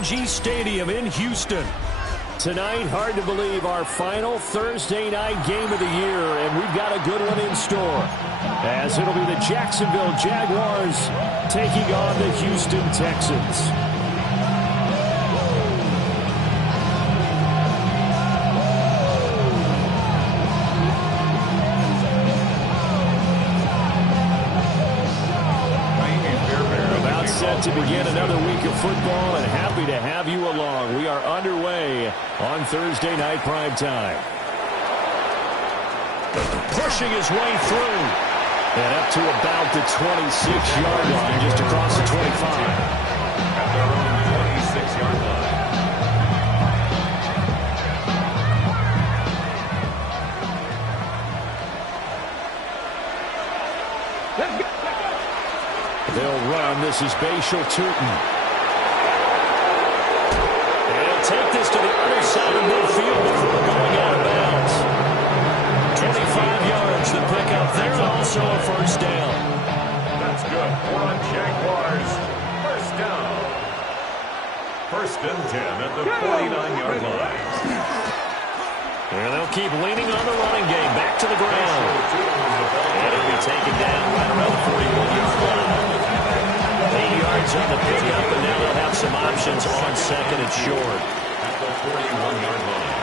NRG Stadium in Houston. Tonight, hard to believe, our final Thursday night game of the year, and we've got a good one in store, as it'll be the Jacksonville Jaguars taking on the Houston Texans. Set to begin another week of football, and happy to have you along. We are underway on Thursday night prime time. Pushing his way through, and up to about the 26-yard line, just across the 25. At their own 26-yard line. They'll run. This is Bashal Tutin. They'll take this to the other side of midfield before going out of bounds. 25 yards, the pickup there, and also a first down. That's good. For Jaguars. First down. First and 10 at the 49-yard line. And they'll keep leaning on the running game. Back to the ground. And it'll be taken down right around the 41-yard line. 8 yards on the pickup, and now they'll have some options on second and short. At the 41-yard line.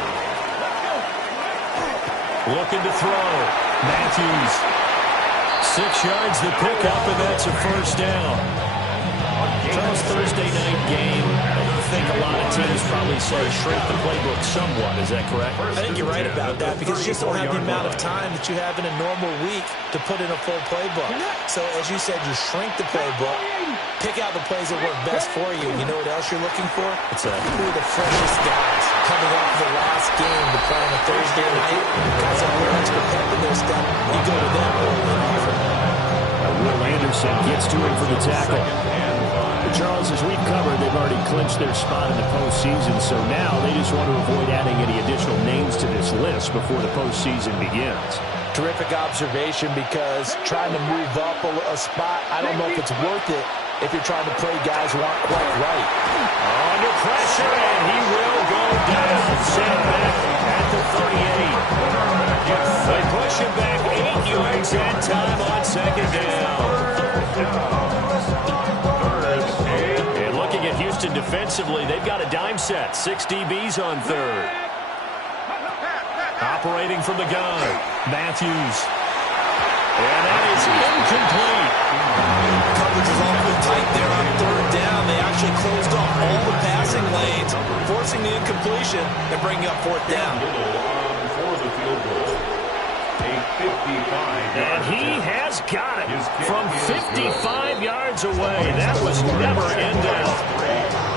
Looking to throw. Matthews. 6 yards the pickup, and that's a first down. Charles, Thursday night game. I think a lot of teams probably say shrink the playbook somewhat. Is that correct? I think you're right about that, because you just don't have the amount of time that you have in a normal week to put in a full playbook. So, as you said, you shrink the playbook, pick out the plays that work best for you. You know what else you're looking for? What's that? Who are the freshest guys coming off the last game to play on a Thursday night? Guys that are extra pep in their step. You go to them early and often. Will Anderson gets to him for the tackle. Charles, as we've covered, they've already clinched their spot in the postseason, so now they just want to avoid adding any additional names to this list before the postseason begins. Terrific observation, because trying to move up a spot, I don't know if it's worth it if you're trying to play guys who aren't quite right. Under pressure, and he will go down. Sent back at the 38. They push him back 8 yards and time on second down. At Houston defensively, they've got a dime set. 6 DBs on third. Operating from the gun, Matthews. And that is incomplete. Coverage is awfully tight there on third down. They actually closed off all the passing lanes, forcing the incompletion and bringing up fourth down. For the field goal. And he has got it from 55 yards away. That was never in doubt.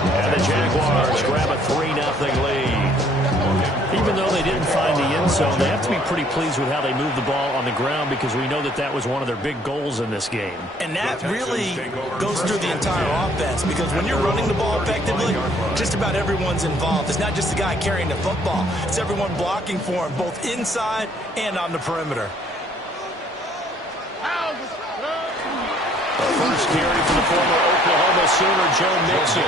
And the Jaguars grab a 3-0 lead. Even though they didn't find the end zone, they have to be pretty pleased with how they moved the ball on the ground, because we know that that was one of their big goals in this game. And that really goes through the entire offense, because when you're running the ball effectively, just about everyone's involved. It's not just the guy carrying the football. It's everyone blocking for him, both inside and on the perimeter. First carry for the former Oklahoma Sooner, Joe Mixon.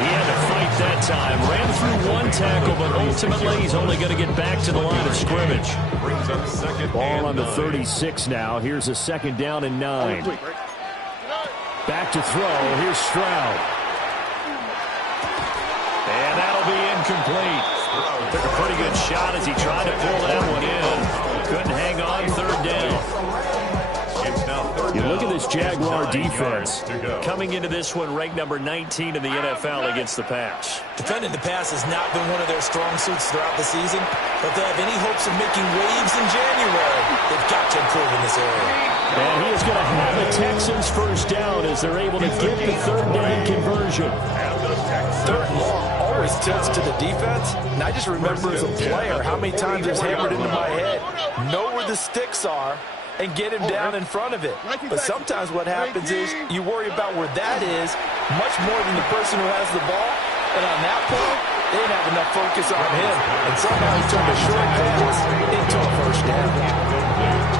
He had to fight that time. Ran through one tackle, but ultimately he's only going to get back to the line of scrimmage. Ball on the 36 now. Here's a second down and 9. Back to throw. Here's Stroud. And that'll be incomplete. Took a pretty good shot as he tried to pull that one in. Couldn't hang on, third down. You look at this Jaguar defense coming into this one ranked number 19 in the NFL against the pass. Defending the pass has not been one of their strong suits throughout the season, but they have any hopes of making waves in January, they've got to improve in this area. And he is going to have the Texans first down as they're able to get the third down conversion. Third and long always tilts to the defense, and I just remember as a player how many times it's hammered into my head. Know where the sticks are and get him down in front of it. But sometimes what happens is you worry about where that is much more than the person who has the ball. And on that play, They didn't have enough focus on him, and somehow he turned a short pass into a first down.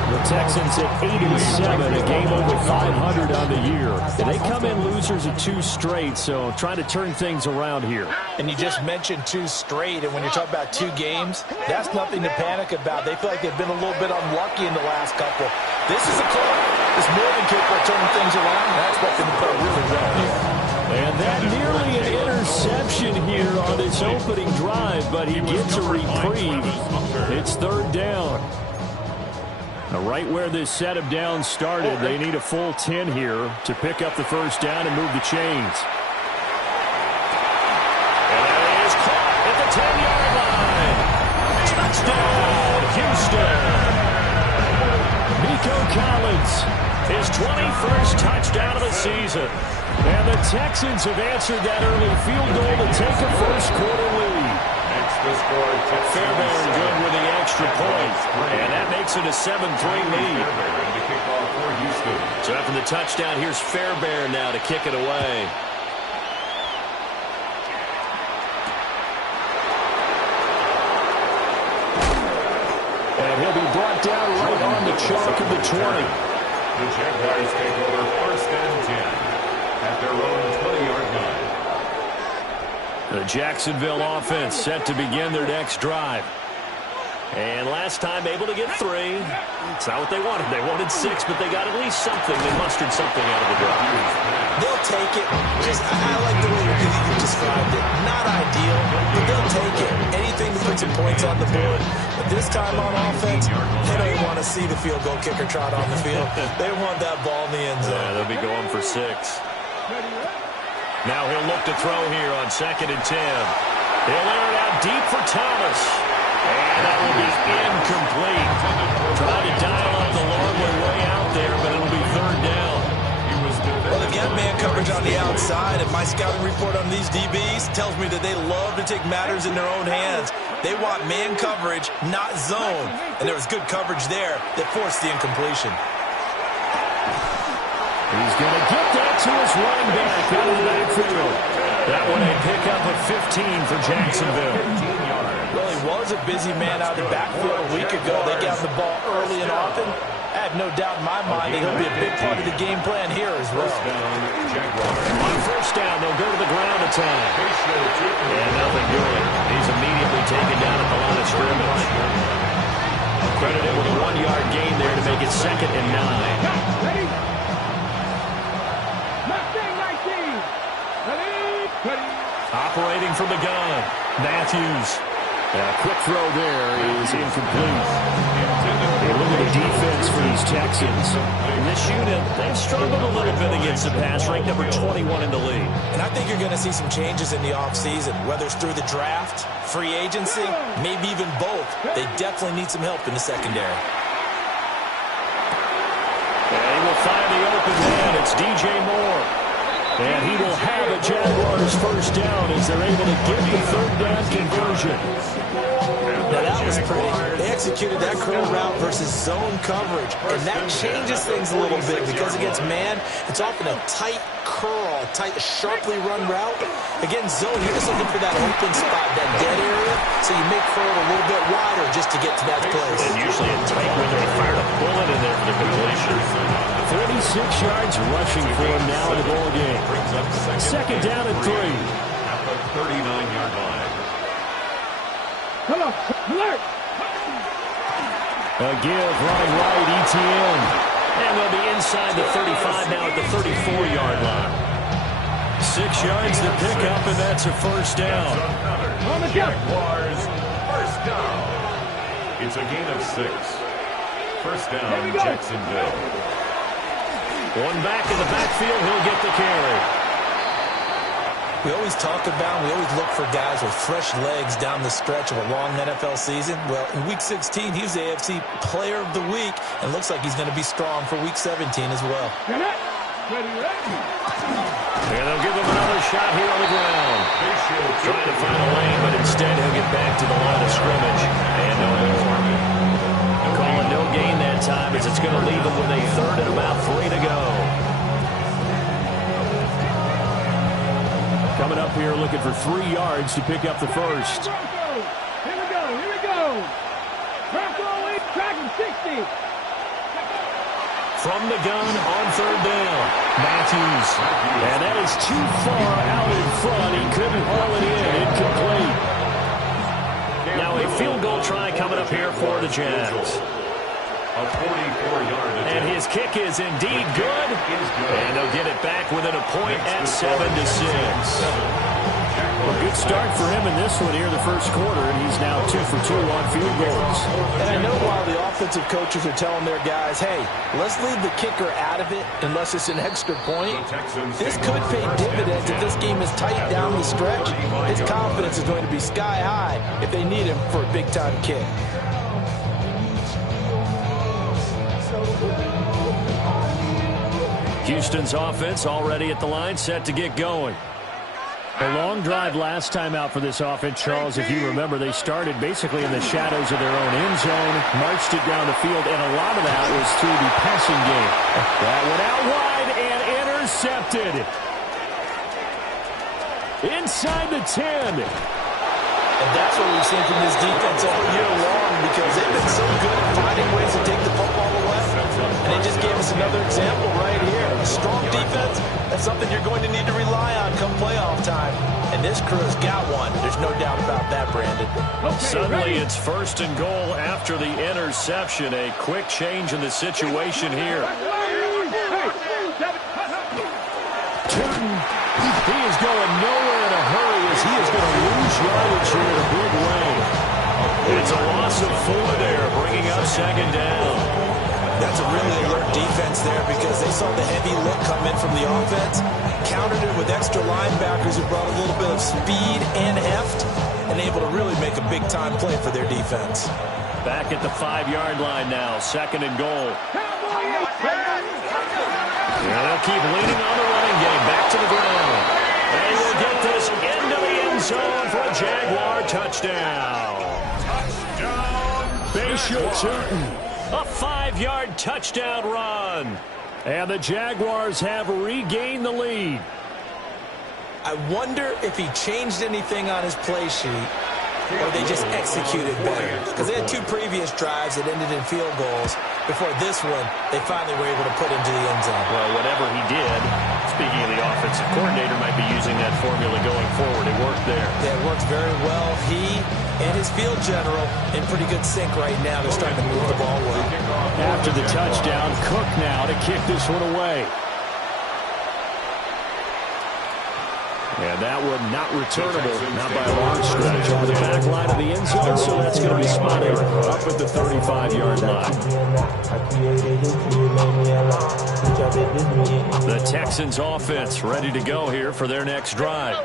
The Texans at 8-7, a game over 500 on the year. And they come in losers of 2 straight, so trying to turn things around here. And you just mentioned 2 straight, and when you're talking about 2 games, that's nothing to panic about. They feel like they've been a little bit unlucky in the last couple. This is a club that's more than capable of turning things around, and I expect them to play really well here. And that nearly an interception here on this opening drive, but he gets a reprieve. It's 3rd down. Now, right where this set of downs started, they need a full 10 here to pick up the first down and move the chains. And that is caught at the 10-yard line. Touchdown, Houston. Nico Collins, his 21st touchdown of the season. And the Texans have answered that early field goal to take a first-quarter lead. Fairbairn good with the extra point. And that makes it a 7-3 lead. So after the touchdown, here's Fairbairn now to kick it away. And he'll be brought down right on the chalk of the 20. The Jaguars take over 1st and 10 at their own 20-yard line. The Jacksonville offense set to begin their next drive. And last time able to get 3. It's not what they wanted. They wanted 6, but they got at least something. They mustered something out of the drive. They'll take it. I like the way you described it. Not ideal, but they'll take it. Anything to put some points on the board. But this time on offense, they don't even want to see the field goal kicker trot on the field. They want that ball in the end zone. Yeah, they'll be going for 6. Now he'll look to throw here on 2nd and 10. He'll air it out deep for Thomas. And that will be incomplete. Trying to dial up the long way out there, but it'll be 3rd down. Well, they've got man coverage on the outside, and my scouting report on these DBs tells me that they love to take matters in their own hands. They want man coverage, not zone. And there was good coverage there that forced the incompletion. He's going to get that to his running back out of the backfield. That one a pickup of 15 for Jacksonville. Well, he was a busy man out of the backfield a week ago. They got the ball early and often. I have no doubt in my mind that he'll be a big part of the game plan here as well. On 1st down, they'll go to the ground a time. And nothing doing. He's immediately taken down at the line of scrimmage. Credited with a 1-yard gain there to make it 2nd and 9. Operating from the gun, Matthews. A quick throw there is incomplete. A little defense for these Texans. In this unit, they've struggled a little bit against the pass, ranked number 21 in the league. And I think you're going to see some changes in the offseason, whether it's through the draft, free agency, maybe even both. They definitely need some help in the secondary. And he will find the open man. It's DJ Moore. And he will have a Jaguars first down as they're able to get the 3rd down conversion. Now that was pretty. They executed that curl route versus zone coverage. And that changes things a little bit because against man, it's often a tight curl, tight, sharply run route. Against zone, you're just looking for that open spot, that dead area. So you make curl a little bit wider just to get to that place. And usually a tight window. He fired a bullet in there for the completion. 36 yards rushing for him now in the ball game. 2nd down and 3. At the 39-yard line. A give, running right, ETN. And they'll be inside the 35 now at the 34-yard line. 6 yards to pick up, and that's a first down. Jaguars, first down. It's a gain of 6. First down, Jacksonville. One back in the backfield, he'll get the carry. We always talk about, we always look for guys with fresh legs down the stretch of a long NFL season. Well, in Week 16, he was the AFC Player of the Week, and looks like he's going to be strong for Week 17 as well. And they'll give him another shot here on the ground. Trying to find a lane, but instead he'll get back to the line of scrimmage. And no more. Calling no gain that time as it's going to leave him with a 3rd and about 3 to go. coming up here looking for 3 yards to pick up the first. Here we go. Track rolling, tracking 60. From the gun on 3rd down, Matthews. And that is too far out in front. He couldn't haul it in. Incomplete. Now a field goal try coming up here for the Jags. A 44-yard attempt. And his kick is indeed good. And they'll get it back within a point at 7-6. A good start for him in this one here, the first quarter, and he's now 2 for 2 on field goals. And I know while the offensive coaches are telling their guys, hey, let's leave the kicker out of it unless it's an extra point, this could pay dividends if this game is tight down the stretch. His confidence is going to be sky high if they need him for a big-time kick. Houston's offense already at the line, set to get going. A long drive last time out for this offense, Charles. If you remember, they started basically in the shadows of their own end zone, marched it down the field, and a lot of that was through the passing game. That went out wide and intercepted. Inside the 10. And that's what we've seen from this defense all year long, because they've been so good at finding ways to take the football away. And they just gave us another example right here. A strong defense, that's something you're going to need to rely on come playoff time. And this crew's got one. There's no doubt about that, Brandon. Suddenly it's 1st and goal after the interception. A quick change in the situation here. Turton, he is going nowhere in a hurry as he is going to lose yardage here in a big way. It's a loss of 4 there, bringing up 2nd down. That's a really alert defense there because they saw the heavy look come in from the offense, countered it with extra linebackers who brought a little bit of speed and heft, and able to really make a big-time play for their defense. Back at the 5-yard line now, 2nd and goal. And they'll keep leaning on the running game, back to the ground. They will get this into the end zone for a Jaguar touchdown. Bashir Turton. A 5-yard touchdown run. And the Jaguars have regained the lead. I wonder if he changed anything on his play sheet or they just executed better. Because they had 2 previous drives that ended in field goals. Before this one, they finally were able to put into the end zone. Well, whatever he did, speaking of the offensive coordinator, might be using that formula going forward. It worked there. Yeah, it worked very well. He and his field general in pretty good sync right now. They're starting to move the ball well. After the touchdown, Cook now to kick this one away. And that one not returnable, not by a long stretch. On the back line of the end zone, so that's going to be spotted up at the 35-yard line. The Texans offense ready to go here for their next drive.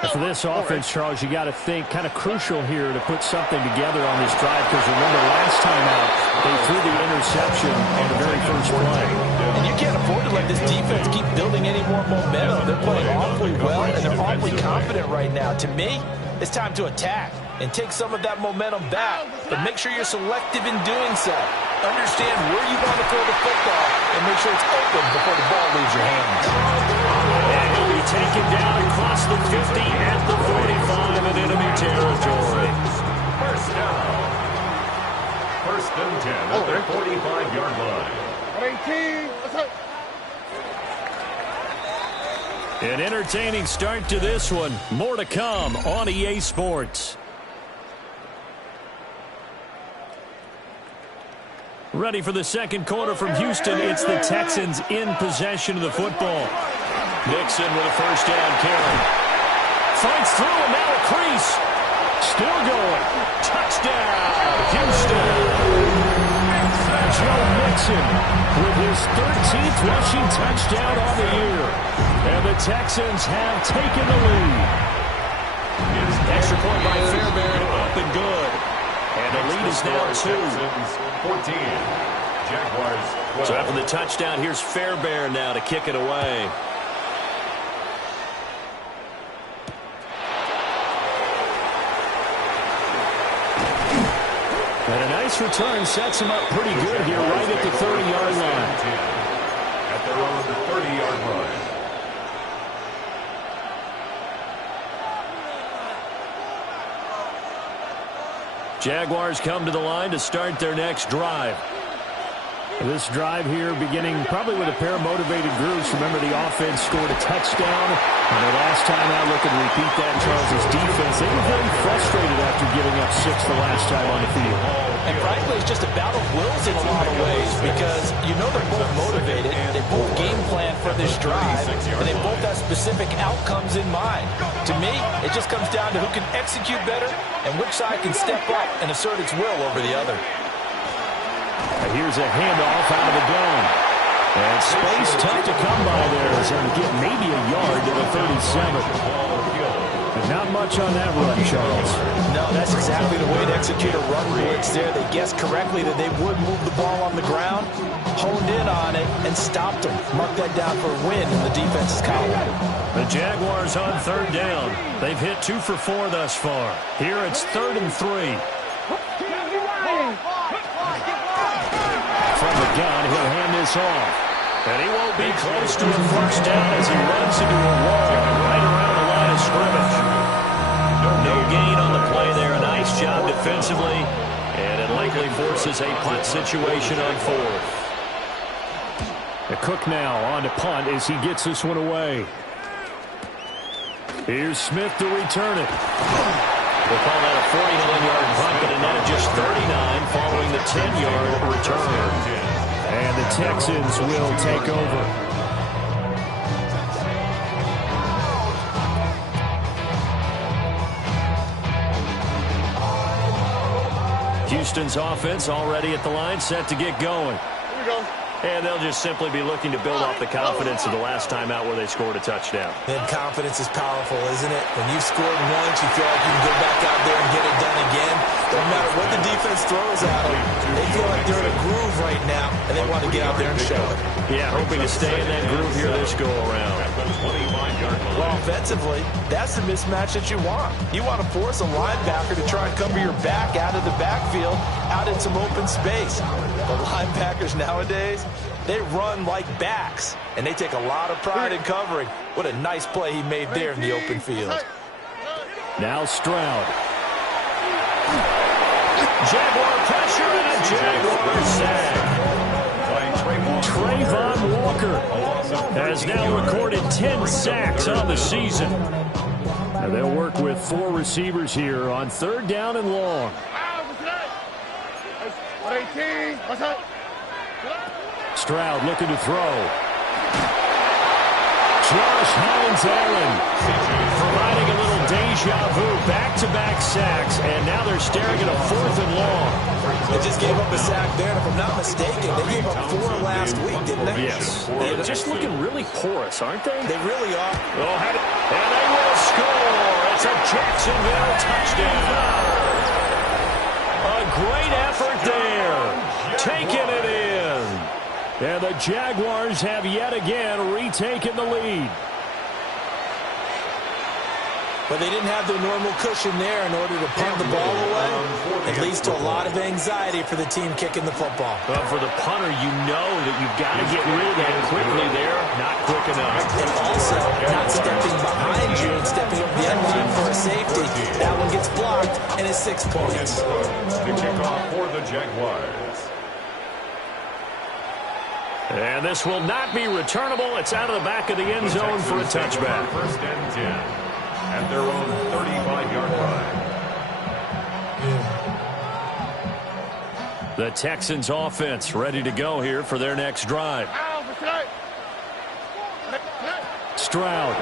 And for this offense, Charles, you got to think kind of crucial here to put something together on this drive, because remember last time out, they threw the interception on the very first play. And you can't afford to let this defense keep building any more momentum. They're playing awfully well, and they're awfully confident right now. To me, it's time to attack and take some of that momentum back, but make sure you're selective in doing so. Understand where you want to throw the football and make sure it's open before the ball leaves your hands. And he'll be taken down across the 50 at the 45 in enemy territory. First down. 1st and 10 at their 45-yard line. 18. Let's go. An entertaining start to this one. More to come on EA Sports. Ready for the second quarter from Houston. It's the Texans in possession of the football. Nixon with a first down carry. Fights through and now a crease. Still going. Touchdown, Houston. Joe Mixon with his 13th rushing touchdown on the year. And the Texans have taken the lead. Extra point by Fairbairn, up and good. And the lead is now 2. 14. Jaguars 12. So after the touchdown, here's Fairbairn now to kick it away. And a nice return sets him up pretty good here right at the 30-yard line. At their own 30-yard line. Jaguars come to the line to start their next drive. This drive here beginning probably with a pair of motivated groups. Remember, the offense scored a touchdown. And the last time out, looking to repeat that in Charles' defense. They were very frustrated after giving up 6 the last time on the field. And frankly, it's just a battle of wills in a lot of ways because you know they're both motivated. They both game plan for this drive, and they both have specific outcomes in mind. To me, it just comes down to who can execute better and which side can step up and assert its will over the other. Here's a handoff out of the gun. And space tough to come by there. So to get maybe a yard to the 37. But not much on that run, Charles. No, that's exactly the way to execute a run blitz there. They guessed correctly that they would move the ball on the ground, honed in on it, and stopped them. Mark that down for a win in the defense's column. The Jaguars on third down. They've hit 2 for 4 thus far. Here it's 3rd and 3. From the gun, he'll hand this off. And he won't be close to a first down as he runs into a wall right around the line of scrimmage. No gain on the play there. A nice job defensively. And it likely forces a punt situation on 4th. The Cook now on to punt as he gets this one away. Here's Smith to return it. We'll call that a 49-yard punt, but a net of just 39 following the 10-yard return. And the Texans will take over. Houston's offense already at the line, set to get going. Here we go. And they'll just simply be looking to build off the confidence of the last time out where they scored a touchdown. Then confidence is powerful, isn't it? When you've scored once, you feel like you can go back out there and get it done again. No matter what the defense throws at them, they feel like they're in a groove right now, and they want to get out there and show it. Yeah, hoping to stay in that groove here this go-around. Well, offensively, that's the mismatch that you want. You want to force a linebacker to try and cover your back out of the backfield, out in some open space. The linebackers nowadays, they run like backs, and they take a lot of pride in covering. What a nice play he made there in the open field. Now Stroud. Jaguar pressure and a Jaguar sack. Trayvon Walker has now recorded 10 sacks on the season. Now they'll work with 4 receivers here on 3rd down and long. 18. What's up? Stroud looking to throw. Josh Hines-Allen providing a little deja vu. Back-to-back sacks, and now they're staring at a 4th and long. They just gave up a sack there, and if I'm not mistaken, they gave up 4 last week, didn't they? Yes. They're just looking really porous, aren't they? They really are. And they will score. It's a Jacksonville touchdown. A great effort there. Taking it in. And the Jaguars have yet again retaken the lead. But they didn't have their normal cushion there in order to punt the ball away. It leads to a lot of anxiety for the team kicking the football. But for the punter, you know that you've got to get rid of that quickly there. Not quick enough. And also, not stepping behind you and stepping over the end line for a safety. That one gets blocked, and it's 6 points. The kickoff for the Jaguars. And this will not be returnable. It's out of the back of the end zone for a touchback. 1st and 10 at their own 35-yard line. The Texans offense ready to go here for their next drive. Stroud.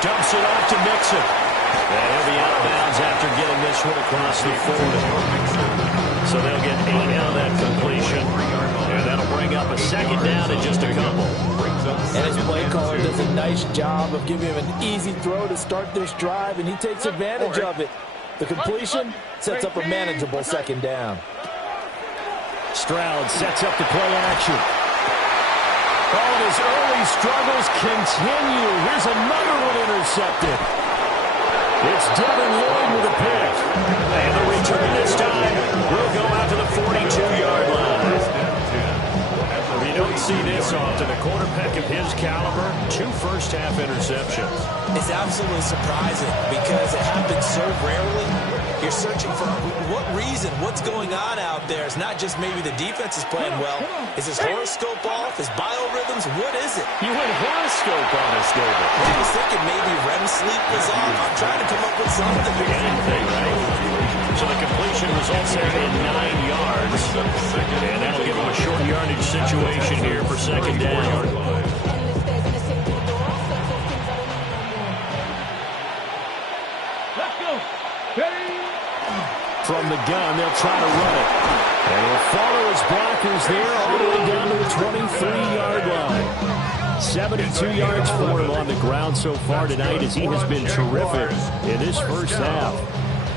Dumps it off to Mixon. And he'll be out of bounds after getting this one across the 40. So they'll get 8 out of that completion. And that'll bring up a 2nd down in just a couple. And his play caller does a nice job of giving him an easy throw to start this drive, and he takes advantage of it. The completion sets up a manageable 2nd down. Stroud sets up the play action. Oh, and his early struggles continue. Here's another one intercepted. It's Devin Lloyd with a pick. And the return this time will go out to the 42-yard line. You don't see this often. A quarterback of his caliber, 2 first-half interceptions. It's absolutely surprising because it happens so rarely. You're searching for what reason, what's going on out there. It's not just maybe the defense is playing well. Is his horoscope off? His biorhythms? What is it? You went horoscope on us, David. I was thinking maybe REM sleep was off. I'm trying to come up with something. Anything, right? So the completion results there in 9 yards. And that'll give him a short yardage situation here for second down. Let's go. From the gun, they'll try to run it. And he'll follow his blockers there all the way down to the 23-yard line. 72 yards for him on the ground so far tonight as he has been terrific in this first half.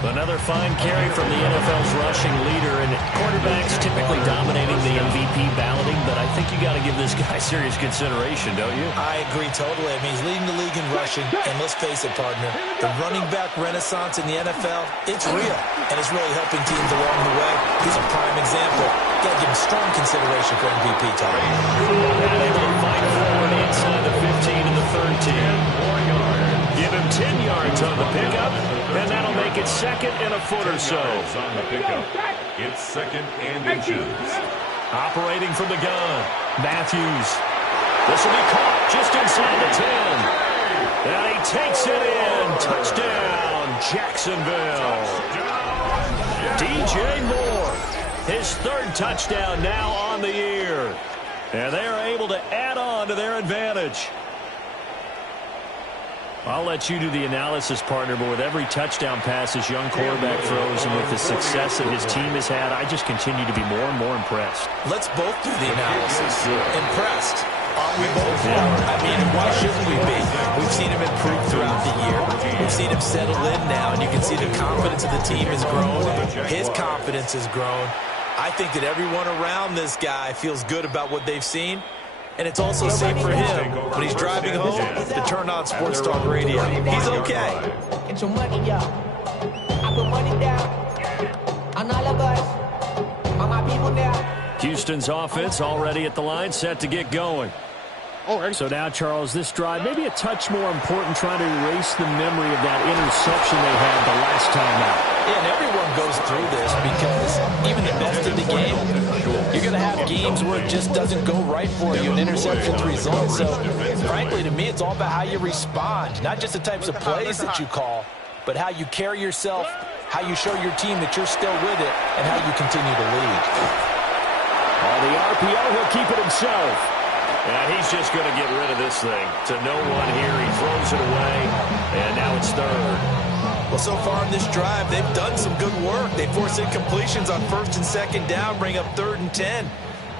Another fine carry from the NFL's rushing leader, and quarterbacks typically dominating the MVP balloting, but I think you got to give this guy serious consideration, don't you? I agree totally. I mean, he's leading the league in rushing, and let's face it, partner, the running back renaissance in the NFL, it's real, and it's really helping teams along the way. He's a prime example. Got to give him strong consideration for MVP time. And able to fight forward inside the 15 and the 13. Give him 10 yards on the pickup, and that'll make it second and a foot or so. On the pickup. It's second and inches. Operating from the gun, Matthews. This will be caught just inside the 10. And he takes it in. Touchdown, Jacksonville. DJ Moore, his 3rd touchdown now on the year. And they are able to add on to their advantage. I'll let you do the analysis, partner, but with every touchdown pass his young quarterback throws and with the success that his team has had, I just continue to be more and more impressed. Let's both do the analysis. Impressed. Aren't we both? I mean, why shouldn't we be? We've seen him improve throughout the year. We've seen him settle in now, and you can see the confidence of the team has grown. His confidence has grown. I think that everyone around this guy feels good about what they've seen. And it's also safe for him when he's driving home to turn on Sports Talk Radio. He's okay. Get your money up. I put money down on all of us, on my people now. Houston's offense already at the line, set to get going. So now, Charles, this drive may be a touch more important, trying to erase the memory of that interception they had the last time out. Yeah, and everyone goes through this because even the best of the game, you're going to have games where it just doesn't go right for you, and interceptions result. So, frankly, to me, it's all about how you respond, not just the types of plays that you call, but how you carry yourself, how you show your team that you're still with it, and how you continue to lead. On the RPO, he'll keep it himself. And he's just going to get rid of this thing. To no one here, he throws it away, and now it's 3rd. Well, so far in this drive, they've done some good work. They force incompletions on 1st and 2nd down, bring up 3rd and 10.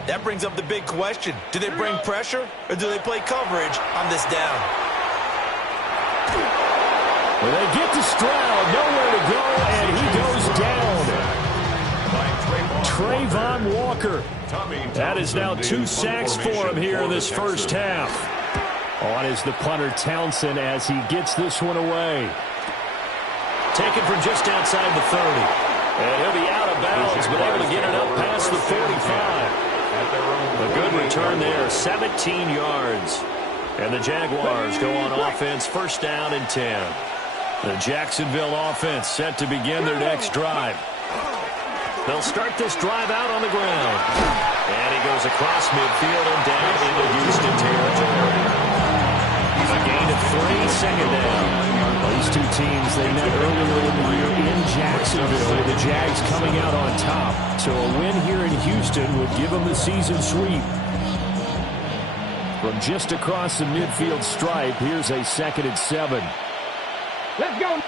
That brings up the big question. Do they bring pressure, or do they play coverage on this down? Well, they get to Stroud, nowhere to go, and he goes down. Trayvon Walker. That is now 2 sacks for him here in this first half. On is the punter, Townsend, as he gets this one away. Taken from just outside the 30. And he'll be out of bounds, but able to get it up past the 45. A good return there, 17 yards. And the Jaguars go on offense, 1st down and 10. The Jacksonville offense set to begin their next drive. They'll start this drive out on the ground. And he goes across midfield and down into Houston territory. A gain of 3, second down. These two teams, they met earlier in the year in Jacksonville, with the Jags coming out on top. So a win here in Houston would give them the season sweep. From just across the midfield stripe, here's a 2nd and 7. Let's go.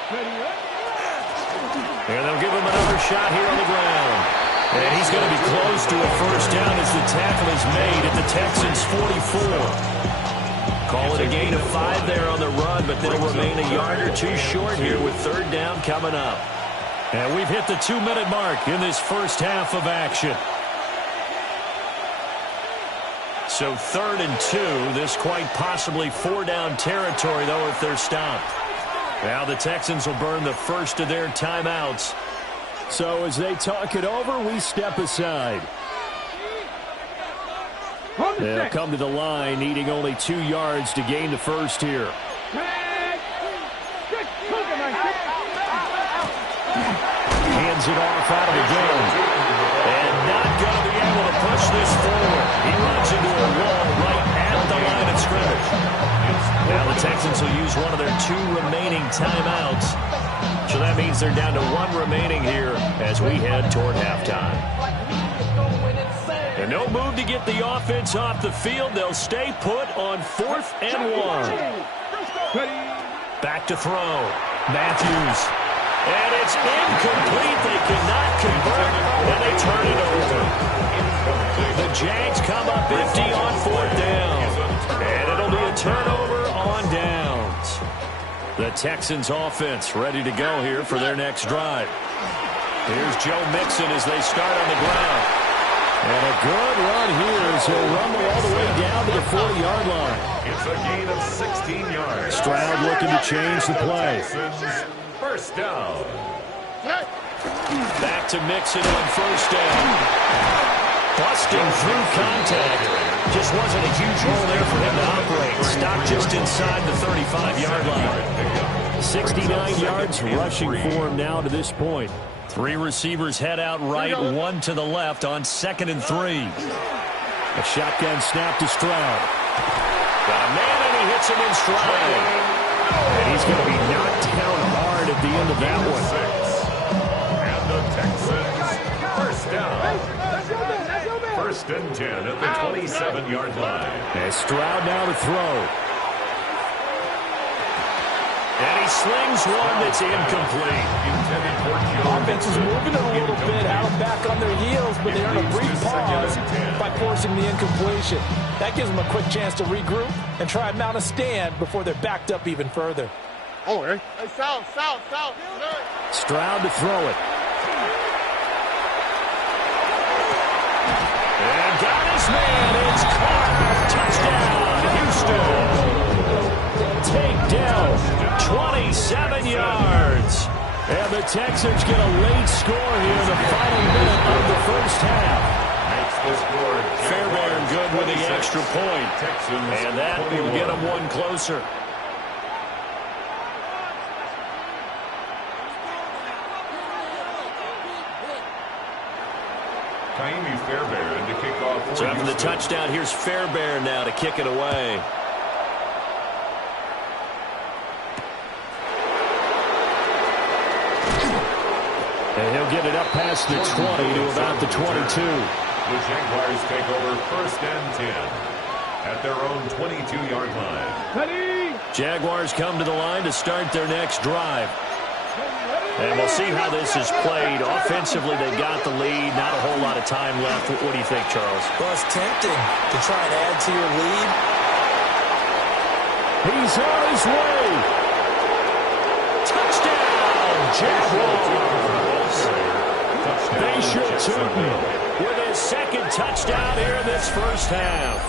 And they'll give him another shot here on the ground. And he's going to be close to a 1st down as the tackle is made at the Texans' 44. Call it a gain of 5 there on the run, but they'll remain a yard or 2 short here with 3rd down coming up. And we've hit the 2-minute mark in this first half of action. So 3rd and 2, this quite possibly 4-down territory, though, if they're stopped. Now the Texans will burn the first of their timeouts. So as they talk it over, we step aside. Hold They'll come to the line, needing only 2 yards to gain the first here. Hands it off out of the game. And not going to be able to push this forward. He runs into a wall right at the line of scrimmage. Now the Texans will use one of their 2 remaining timeouts. So that means they're down to 1 remaining here as we head toward halftime. And no move to get the offense off the field. They'll stay put on 4th and 1. Back to throw. Matthews. And it's incomplete. They cannot convert, and they turn it over. The Jags come up empty on 4th down. And it'll be a turnover on downs. The Texans offense ready to go here for their next drive. Here's Joe Mixon as they start on the ground. And a good run here as he'll rumble all the way down to the 40-yard line. It's a gain of 16 yards. Stroud looking to change the play. First down. Back to Mixon on 1st down. Busting through contact. Just wasn't a huge hole there for him to operate. Stopped just inside the 35-yard line. 69 yards rushing for him now to this point. 3 receivers head out right, 1 to the left on 2nd and 3. A shotgun snap to Stroud. Got a man, and he hits him in stride. And he's going to be knocked down hard at the end of that one. And the Texans, first down. 1st and 10 at the 27-yard line. And Stroud now to throw. And he slings one that's incomplete. Offense is moving a little bit, out back on their heels, but they earn a brief pause by forcing the incompletion. That gives them a quick chance to regroup and try and mount a stand before they're backed up even further. Hey, south. Stroud to throw it. And got his man. It's caught. Touchdown, Houston. Takedown. 27 yards. And the Texans get a late score here in the final minute of the first half. Fairbairn good with the extra point. And that will get them 1 closer. Taimi Fairbairn to kick off. So after the touchdown, here's Fairbairn now to kick it away. And he'll get it up past the 20 to about the 22. The Jaguars take over 1st and 10 at their own 22-yard line. Jaguars come to the line to start their next drive. And we'll see how this is played. Offensively, they got the lead. Not a whole lot of time left. What do you think, Charles? Well, it's tempting to try and add to your lead. He's on his way. Touchdown, Jaguars. Bashaw Tutin with his 2nd touchdown here in this first half.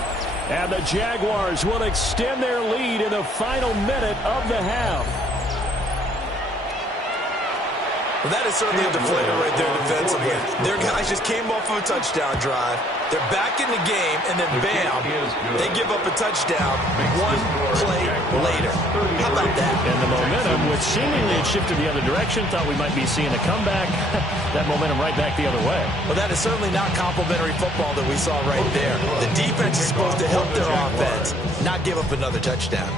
And the Jaguars will extend their lead in the final minute of the half. Well, that is certainly a deflator right there defensively. Their guys just came off of a touchdown drive. They're back in the game, and then bam, they give up a touchdown 1 play later. How about that? And the momentum, which seemingly had shifted the other direction, thought we might be seeing a comeback. That momentum right back the other way. Well, that is certainly not complimentary football that we saw right there. The defense is supposed to help their offense, not give up another touchdown.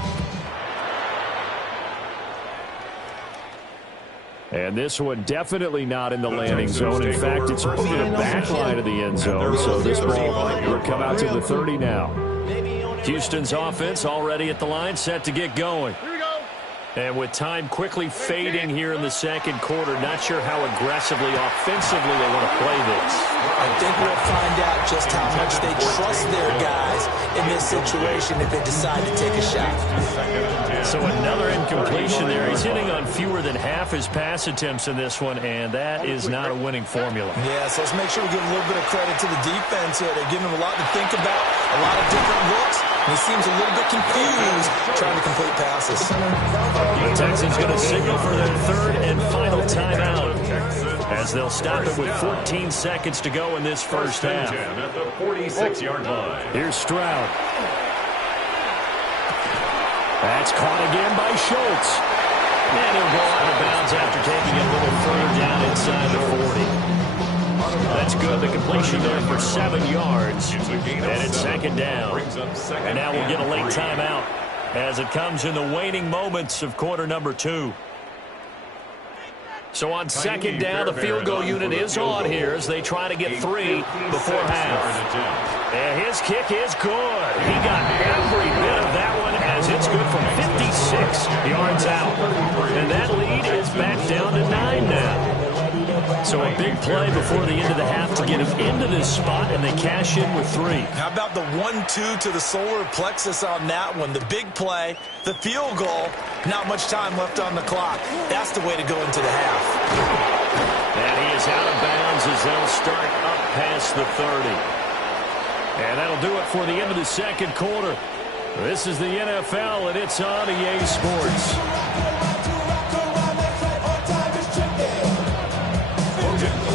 And this one definitely not in the landing zone. In fact, it's over the back line of the end zone. So this ball will come out to the 30 now. Houston's offense already at the line, set to get going. And with time quickly fading here in the 2nd quarter, not sure how aggressively, offensively they want to play this. I think we'll find out just how much they trust their guys in this situation if they decide to take a shot. So another incompletion there. He's hitting on fewer than half his pass attempts in this one, and that is not a winning formula. Yeah, so let's make sure we give a little bit of credit to the defense here. They're giving him a lot to think about, a lot of different looks. And he seems a little bit confused trying to complete passes. The Texans going to signal for their 3rd and final timeout. as they'll stop it with 14 seconds to go in this first half. 10 at the 46-yard line. Here's Stroud. That's caught again by Schultz. And he'll go out of bounds after taking it a little further down inside the 40. That's good. The completion there for 7 yards. And it's second down. And now we'll get a late timeout as it comes in the waning moments of quarter number 2. So on second down, the field goal unit is on here as they try to get 3 before half. And his kick is good. He got every bit of that one as it's good from 56 yards out. And that lead is back down to 9 now. So a big play before the end of the half to get him into this spot, and they cash in with 3. How about the 1-2 to the solar plexus on that one? The big play, the field goal, not much time left on the clock. That's the way to go into the half. And he is out of bounds as they'll start up past the 30. And that'll do it for the end of the second quarter. This is the NFL, and it's on EA Sports.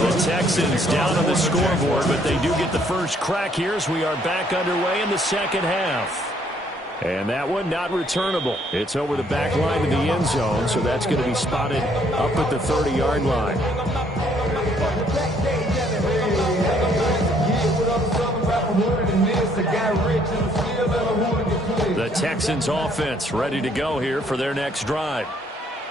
The Texans down on the scoreboard, but they do get the first crack here as we are back underway in the second half. And that one not returnable. It's over the back line to the end zone, so that's going to be spotted up at the 30-yard line. The Texans offense ready to go here for their next drive.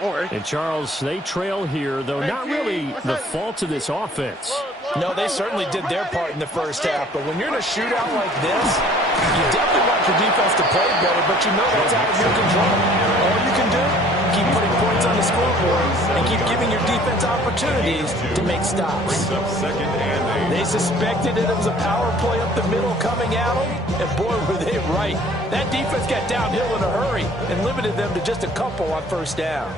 And, Charles, they trail here, though not really the fault of this offense. No, they certainly did their part in the first half. But when you're in a shootout like this, you definitely want your defense to play better, but you know that's out of your control. All you can do, keep putting points on the scoreboard and keep giving your defense opportunities to make stops. They suspected it was a power play up the middle coming at them, and boy, were they right. That defense got downhill in a hurry and limited them to just a couple on first down.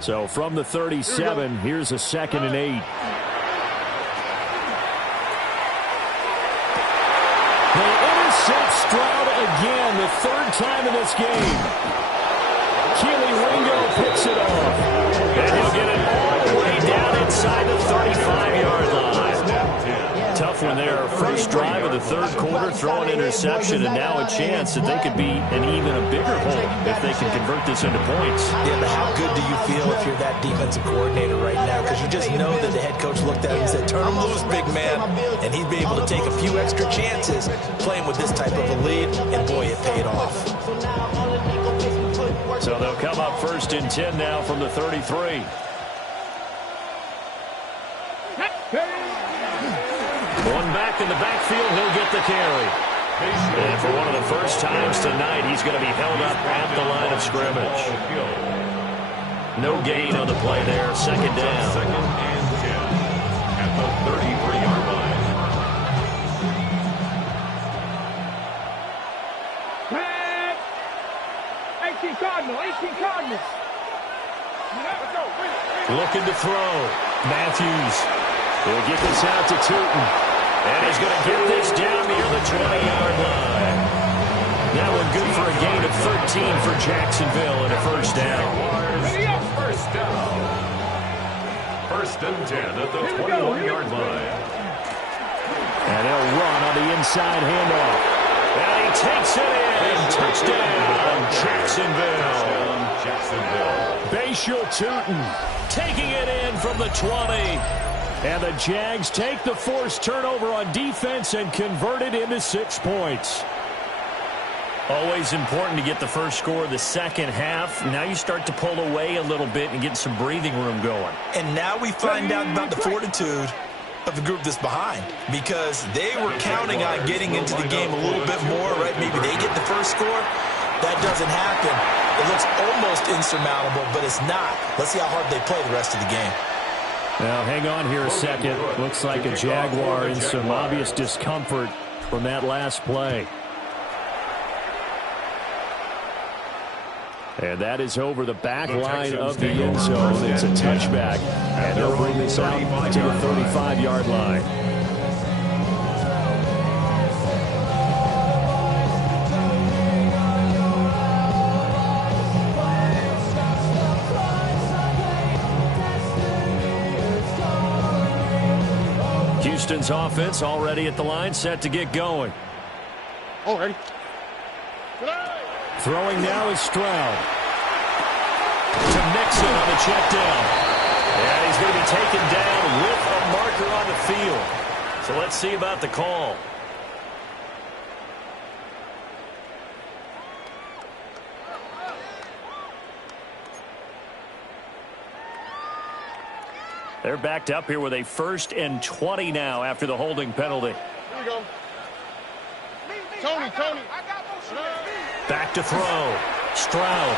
So from the 37, here's a 2nd and 8. They intercept Stroud again, the 3rd time in this game. Keely Ringo picks it off. And he'll get it all the way down inside the 35-yard line. Tough one there. First drive of the 3rd quarter, throw an interception, and now a chance that they could be an even a bigger hole if they can convert this into points. Yeah, but how good do you feel if you're that defensive coordinator right now? Because you just know that the head coach looked at him and said, turn him loose, big man. And he'd be able to take a few extra chances playing with this type of a lead, and boy, it paid off. So they'll come up 1st and 10 now from the 33. One back in the backfield, he'll get the carry. And for one of the first times tonight, he's going to be held up at the line of scrimmage. No gain on the play there. 2nd down. 2nd and 10 at the 33-yard line. Looking to throw. Matthews will get this out to Tootin. And he's going to get this down near the 20-yard line. That one good for a gain of 13 for Jacksonville and a first down. First down. 1st and 10 at the 21-yard line. And he'll run on the inside handoff. And he takes it in. Touchdown, Jacksonville. Bashal Tootin taking it in from the 20. And the Jags take the forced turnover on defense and convert it into 6 points. Always important to get the first score of the second half. Now you start to pull away a little bit and get some breathing room going. And now we find out about the fortitude of the group that's behind, because they were counting on getting into the game a little bit more, right? Maybe they get the first score. That doesn't happen. It looks almost insurmountable, but it's not. Let's see how hard they play the rest of the game. Now, hang on here a second. Looks like a Jaguar in some obvious discomfort from that last play. And that is over the back line of the end zone. It's a touchback. And they'll bring this out to the 35-yard line. Pistons offense already at the line, set to get going. Oh, ready. Throwing now is Stroud. To Mixon on the check down. And he's going to be taken down with a marker on the field. So let's see about the call. They're backed up here with a 1st and 20 now after the holding penalty. Here we go. Tony. Back to throw. Stroud.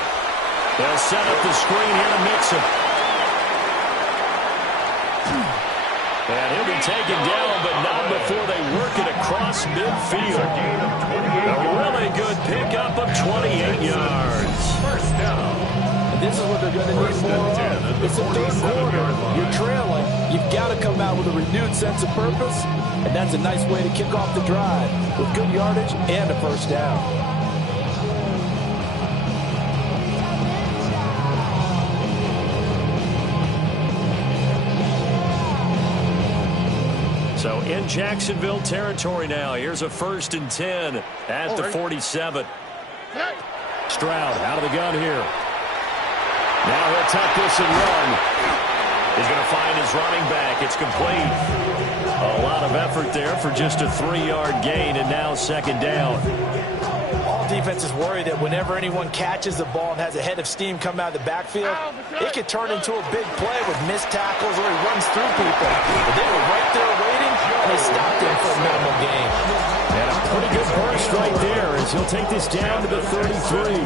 They'll set up the screen here to Mixon. And he'll be taken down, but not before they work it across midfield. A really good pickup of 28 yards. First down. And this is what they're going to need more of. It's the third quarter. You're trailing. You've got to come out with a renewed sense of purpose, and that's a nice way to kick off the drive with good yardage and a first down. So in Jacksonville territory now. Here's a 1st and 10 at the 47. Stroud out of the gun here. Now he'll tuck this and run. He's going to find his running back. It's complete. A lot of effort there for just a 3-yard gain, and now 2nd down. All defenses worry that whenever anyone catches the ball and has a head of steam come out of the backfield, it could turn into a big play with missed tackles or he runs through people. But they were right there waiting, and they stopped him for a minimal gain. And a pretty good burst right there as he'll take this down to the 33.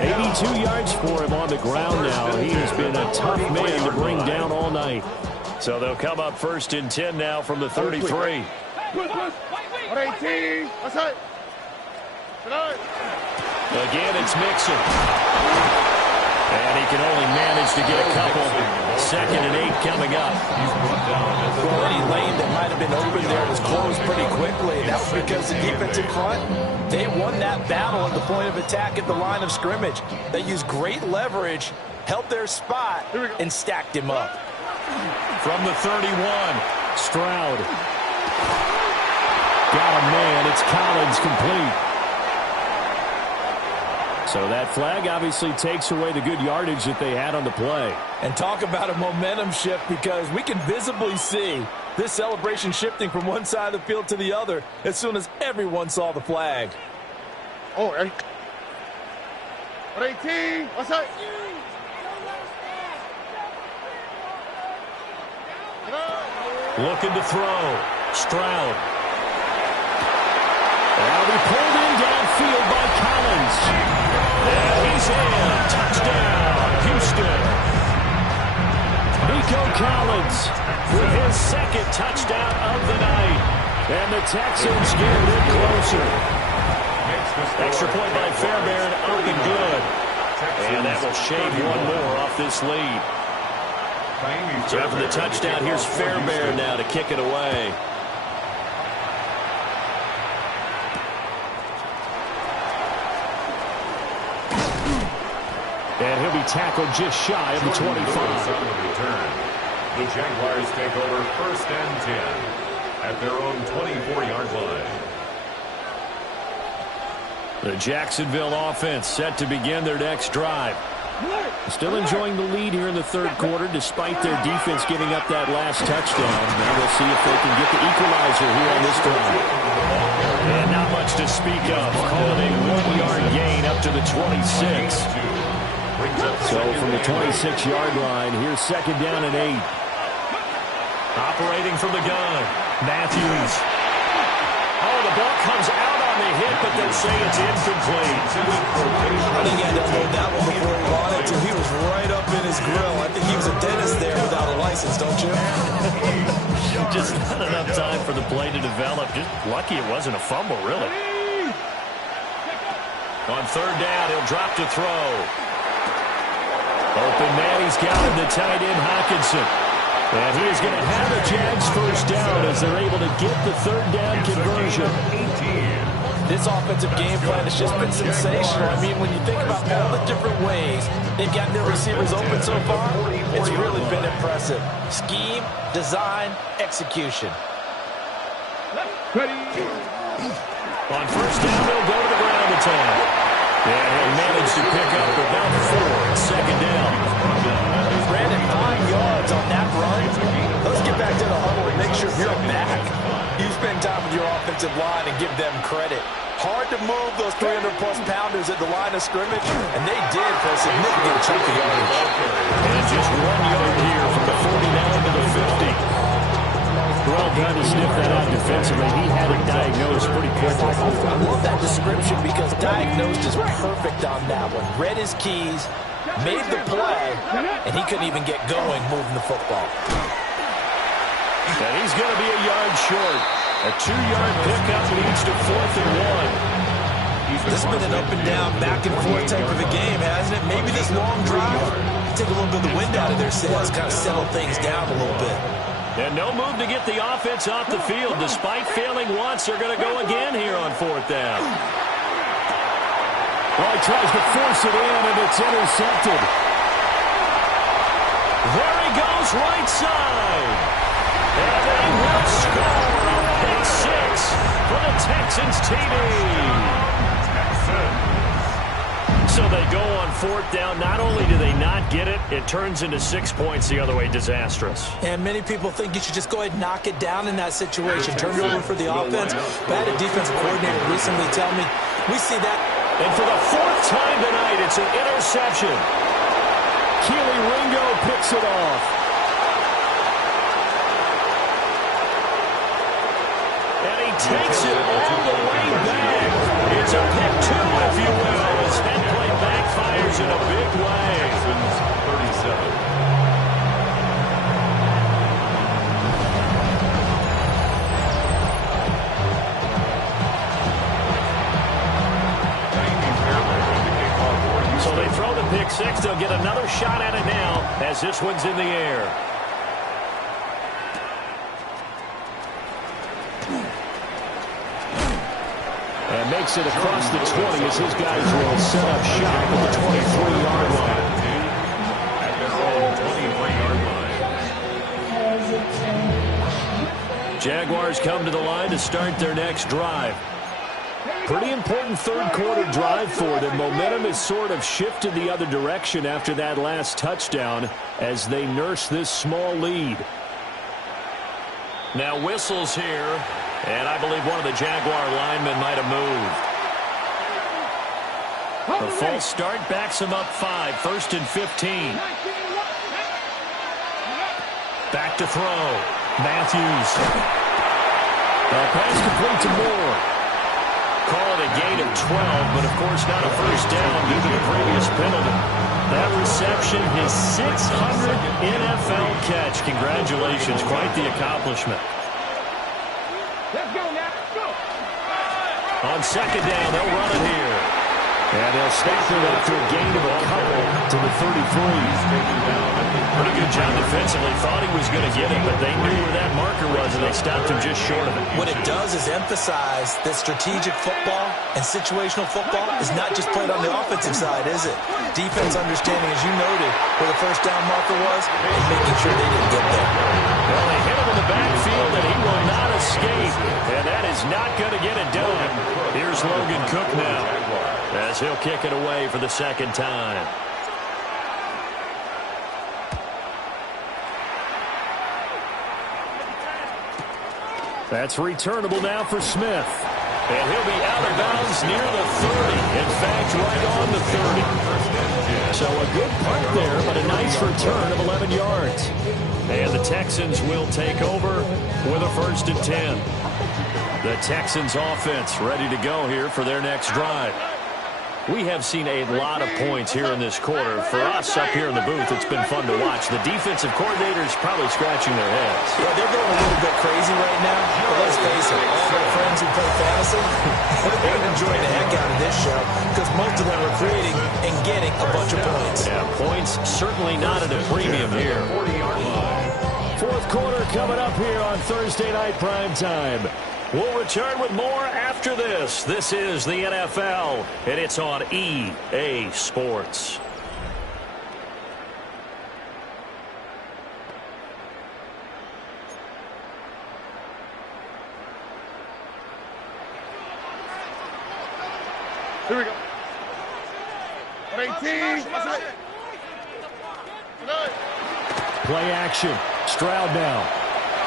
82 yards for him on the ground now. He has been a tough man to bring down all night. So they'll come up 1st and 10 now from the 33. 18. That's it. Again, it's Mixon. And he can only manage to get a couple. 2nd and 8 coming up. Well, any lane that might have been open there was closed pretty quickly. That was because the defensive front, they won that battle at the point of attack at the line of scrimmage. They used great leverage, helped their spot, and stacked him up. From the 31, Stroud. Got a man. It's Collins complete. So that flag obviously takes away the good yardage that they had on the play. And talk about a momentum shift, because we can visibly see this celebration shifting from one side of the field to the other as soon as everyone saw the flag. Oh, ready. 18. What's that? looking to throw. Stroud. That'll be pulled in downfield by Collins. And he's in. Touchdown, Houston. Nico Collins with his second touchdown of the night. And the Texans get a bit closer. Extra point by Fairbairn, up and good. And that will shave one more off this lead. So after the touchdown, here's Fairbairn now to kick it away. And he'll be tackled just shy of the 25. The Jaguars take over 1st and 10 at their own 24-yard line. The Jacksonville offense set to begin their next drive. Still enjoying the lead here in the third quarter despite their defense giving up that last touchdown. Now we'll see if they can get the equalizer here on this drive. And not much to speak of. Calling a 1-yard gain up to the 26. So from the 26-yard line, here's 2nd down and 8. Operating from the gun, Matthews. Oh, the ball comes out on the hit, but they say it's incomplete. I think he had to unload that one before he wanted to. He was right up in his grill. I think he was a dentist there without a license, don't you? Just not enough time for the play to develop. Just lucky it wasn't a fumble, really. On 3rd down, he'll drop to throw. Open man, he's got him, the tight end, Hockenson. And he is going to have a Jags first down as they're able to get the 3rd down conversion. This offensive game plan has just been sensational. I mean, when you think about all the different ways they've gotten their receivers open so far, it's really been impressive. Scheme, design, execution. On first down, they'll go to the ground attack. And he'll manage to pick up about 4 second down. Brandon, 5 yards on that run. Let's get back to the huddle and make sure you're back. You spend time with your offensive line and give them credit. Hard to move those 300-plus pounders at the line of scrimmage, and they did for a significant chunk of yardage. And just 1 yard here from the 49 to the 50. Well done to sniff that out defensively. He had it diagnosed pretty quickly. I love that description because diagnosed is perfect on that one. Read his keys, made the play, and he couldn't even get going moving the football. And he's going to be a yard short. A 2-yard pickup leads to 4th and 1. This has been an up and down, back and forth type of a game, hasn't it? Maybe this long drive take a little bit of the wind out of their sails, kind of settle things down a little bit. And no move to get the offense off the field. Despite failing once, they're going to go again here on 4th down. Well, he tries to force it in, and it's intercepted. There he goes, right side. And they will score a pick 6 for the Texans TD. So they go on 4th down. Not only do they not get it, it turns into 6 points the other way. Disastrous. And many people think you should just go ahead and knock it down in that situation. Turn it over for the offense. But I had a defensive coordinator recently tell me, we see that. And for the 4th time tonight, it's an interception. Keely Ringo picks it off. And he takes it all the way back. It's a pick 2, if you will. His head play backfires in a big way. 37. So they throw the pick 6. They'll get another shot at it now as this one's in the air. And makes it across the 20 as his guys will set up shop at the 23-yard line. At their own 23-yard line. Jaguars come to the line to start their next drive. Pretty important third-quarter drive for them. Momentum has sort of shifted the other direction after that last touchdown as they nurse this small lead. Now whistles here, and I believe one of the Jaguar linemen might have moved. The false start backs him up 5, 1st and 15. Back to throw. Matthews. Pass complete to Moore. Call it a gain of 12, but of course not a first down due to the previous penalty. That reception, his 600th NFL catch. Congratulations, quite the accomplishment. Let's go now. Go. On 2nd down, they'll run it here. And they'll snap it after a gain of a couple to the 33. Pretty good job defensively. Thought he was going to get it, but they knew where that marker was, and they stopped him just short of it. What it does is emphasize that strategic football and situational football is not just played on the offensive side, is it? Defense understanding, as you noted, where the first down marker was, and making sure they didn't get there. Well, they hit him in the backfield, and he will not escape. And that is not going to get it done. Here's Logan Cook now, as he'll kick it away for the 2nd time. That's returnable now for Smith. And he'll be out of bounds near the 30. In fact, right on the 30. So a good punt there, but a nice return of 11 yards. And the Texans will take over with a 1st and 10. The Texans offense ready to go here for their next drive. We have seen a lot of points here in this quarter. For us up here in the booth, it's been fun to watch. The defensive coordinators probably scratching their heads. Yeah, they're going a little bit crazy right now. But let's face it, all their friends who play fantasy, they're enjoying the heck out of this show because most of them are creating and getting a bunch of points. Yeah, points certainly not at a premium here. 4th quarter coming up here on Thursday Night Prime Time. We'll return with more after this. This is the NFL, and it's on EA Sports. Here we go. 18. Play action. Stroud now.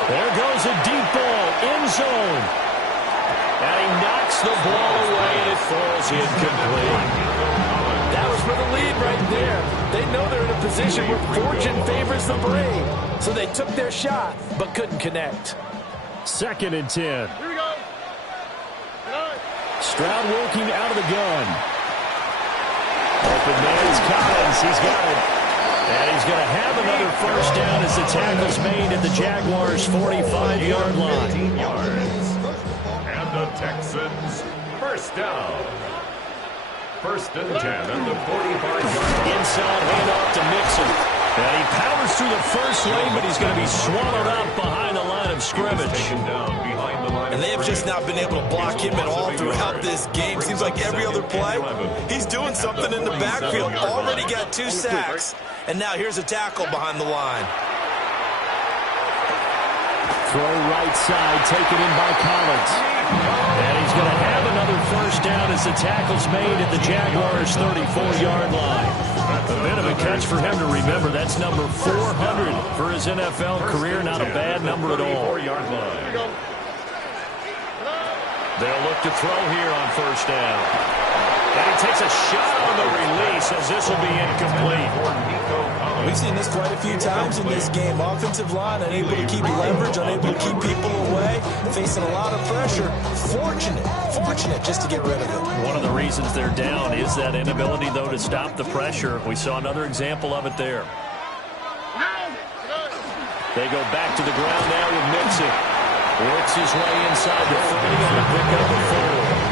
There goes a deep ball. End zone. And he knocks the ball away, and it falls incomplete. That was for the lead right there. They know they're in a position where fortune favors the brave. So they took their shot, but couldn't connect. 2nd and 10. Here we go. Stroud working out of the gun. Open man is Collins. He's got it. And he's going to have another first down as the tackle's made at the Jaguars' 45-yard line. 15 yards. And the Texans, first down. 1st and 10 and the 45-yard line. Inside handoff to Mixon. And he powers through the first lane, but he's going to be swallowed up behind the line of scrimmage. Taken down behind the line. And they have just not been able to block him at all throughout this game. Seems like every other play, he's doing something in the backfield. Already got 2 sacks. And now here's a tackle behind the line. Throw right side, taken in by Collins. And he's going to have another first down as the tackle's made at the Jaguars' 34-yard line. A bit of a catch for him to remember. That's number 400 for his NFL career. Not a bad number at all. 34-yard line. They'll look to throw here on first down. And he takes a shot on the release as this will be incomplete. We've seen this quite a few times in this game. Offensive line unable to keep leverage, unable to keep people away, facing a lot of pressure. Fortunate just to get rid of it. One of the reasons they're down is that inability, though, to stop the pressure. We saw another example of it there. They go back to the ground now with Mixon. Works his way inside the 30 on a pickup of 4.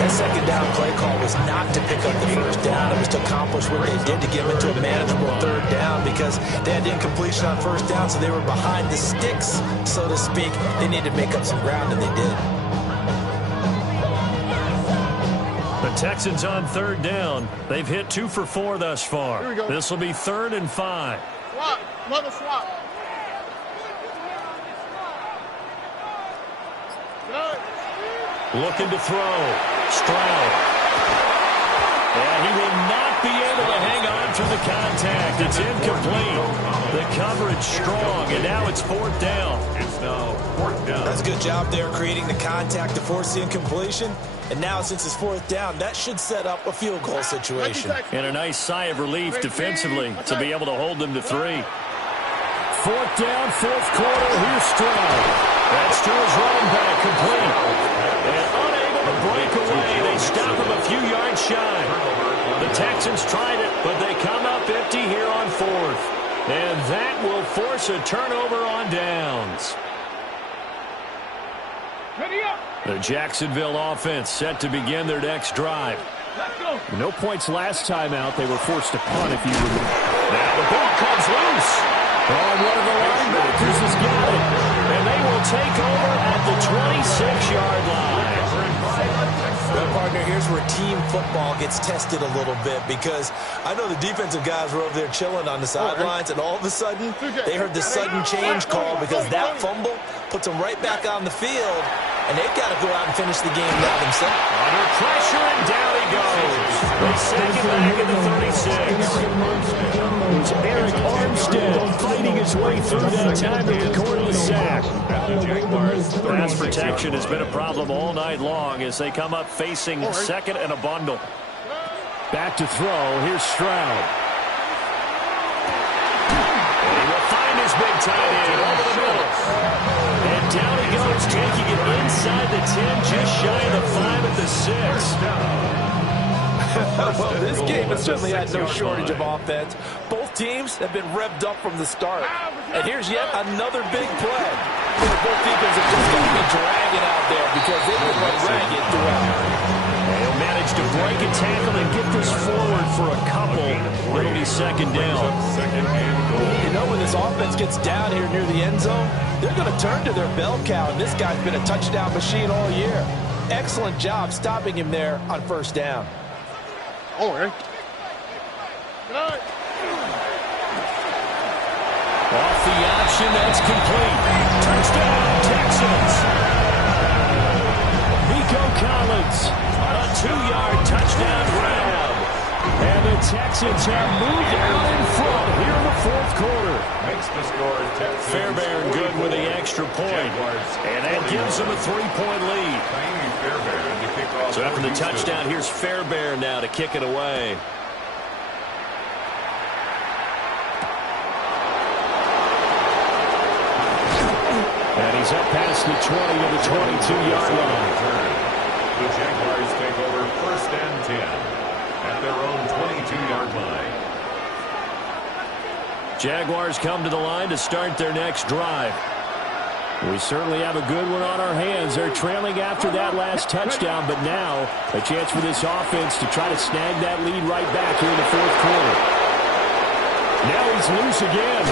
That second down play call was not to pick up the first down. It was to accomplish what they did to get them into a manageable 3rd down because they had incompletion on first down, so they were behind the sticks, so to speak. They needed to make up some ground, and they did. The Texans on 3rd down. They've hit 2 for 4 thus far. This will be 3rd and 5. Swap. Another swap. Looking to throw. Stroud. And he will not be able to hang on through the contact. It's incomplete. The coverage strong, and now it's 4th down. It's now 4th down. That's a good job there creating the contact to force the incompletion. And now since it's 4th down, that should set up a field goal situation. And a nice sigh of relief defensively to be able to hold them to 3. 4th down, 4th quarter. Here's Stroud. That's to his running back, complete. And unable to break away. They stop him a few yards shy. The Texans tried it, but they come up empty here on 4th. And that will force a turnover on downs. The Jacksonville offense set to begin their next drive. No points last time out. They were forced to punt, if you remember. Now the ball comes loose. Oh, one of the linebackers has got it. And they will take over at the 26-yard line. Well, partner, here's where team football gets tested a little bit because I know the defensive guys were over there chilling on the sidelines, and all of a sudden they heard the sudden change call because that fumble puts them right back on the field, and they've got to go out and finish the game now themselves. Under pressure, and down he goes. They send him back at the 36. It's Eric Armstead fighting his way through that time to record the sack. Pass protection has been a problem all night long as they come up facing 2nd and a bundle. Back to throw. Here's Stroud. And he will find his big tight end over the middle. And down he goes, taking it inside the 10, just shy of the 5 at the 6. Well, this game has certainly had no shortage of offense. Both teams have been revved up from the start. And here's yet another big play. Both defenses have just got to be dragging out there because they've been run ragged throughout. They'll manage to break a tackle and get this forward for a couple. It'll be 2nd down. You know, when this offense gets down here near the end zone, they're going to turn to their bell cow, and this guy's been a touchdown machine all year. Excellent job stopping him there on 1st down. Oh, eh? Off the option, that's complete. Touchdown, Texans. Nico Collins. On a 2-yard touchdown grab. And the Texans have moved out in front here in the fourth quarter. Makes the score Texans. Fairbairn good with the extra point. And that gives them a 3-point lead. So after the touchdown, here's Fairbairn now to kick it away. And he's up past the 20 to the 22-yard line. The Jaguars take over 1st and 10 at their own 22-yard line. Jaguars come to the line to start their next drive. We certainly have a good one on our hands. They're trailing after that last touchdown, but now a chance for this offense to try to snag that lead right back here in the fourth quarter. Now he's loose again.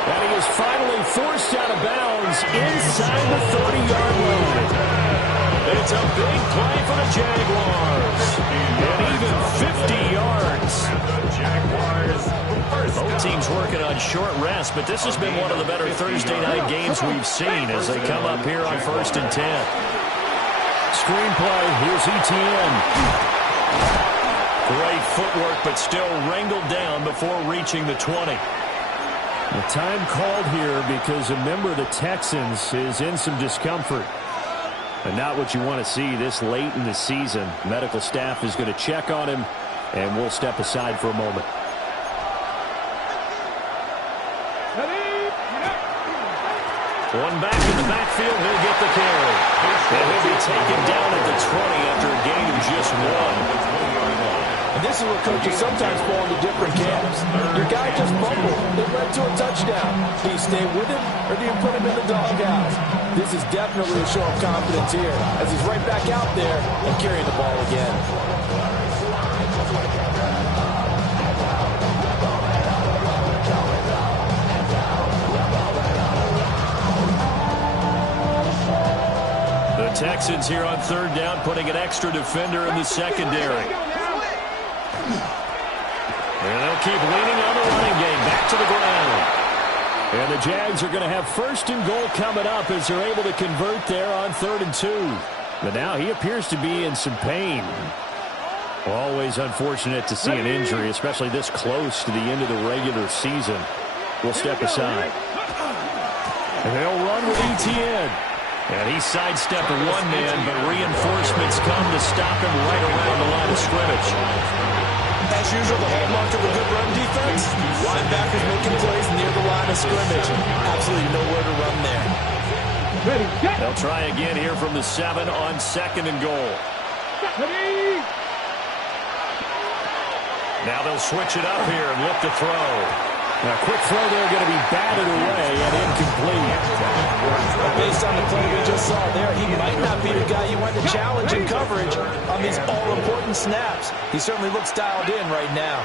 And he is finally forced out of bounds inside the 30-yard line. It's a big play for the Jaguars. And even 50 yards. Both teams working on short rest, but this has been one of the better Thursday night games we've seen as they come up here on 1st and 10. Screenplay, here's Etienne. Great footwork, but still wrangled down before reaching the 20. The time called here because a member of the Texans is in some discomfort. And not what you want to see this late in the season. Medical staff is going to check on him, and we'll step aside for a moment. One back in the backfield, he'll get the carry. And he'll be taken down at the 20 after a gain of just 1. And this is what coaches sometimes fall into different camps. Your guy just fumbled. It led to a touchdown. Do you stay with him or do you put him in the doghouse? This is definitely a show of confidence here as he's right back out there and carrying the ball again. The Texans here on 3rd down, putting an extra defender in the secondary. And they'll keep leaning on the running game. Back to the ground. And the Jags are going to have 1st and goal coming up as they're able to convert there on 3rd and 2. But now he appears to be in some pain. Always unfortunate to see an injury, especially this close to the end of the regular season. We'll step aside. And they'll run with Etienne. And he sidestepped a one-man, but reinforcements come to stop him right around the line of scrimmage. As usual, the hallmark of a good run defense, linebackers making plays near the line of scrimmage. Absolutely nowhere to run there. They'll try again here from the 7 on 2nd and goal. Now they'll switch it up here and look to throw. Now, quick throw there going to be batted away and incomplete. Based on the play we just saw there, he might not be the guy you want to challenge in coverage on these all-important snaps. He certainly looks dialed in right now.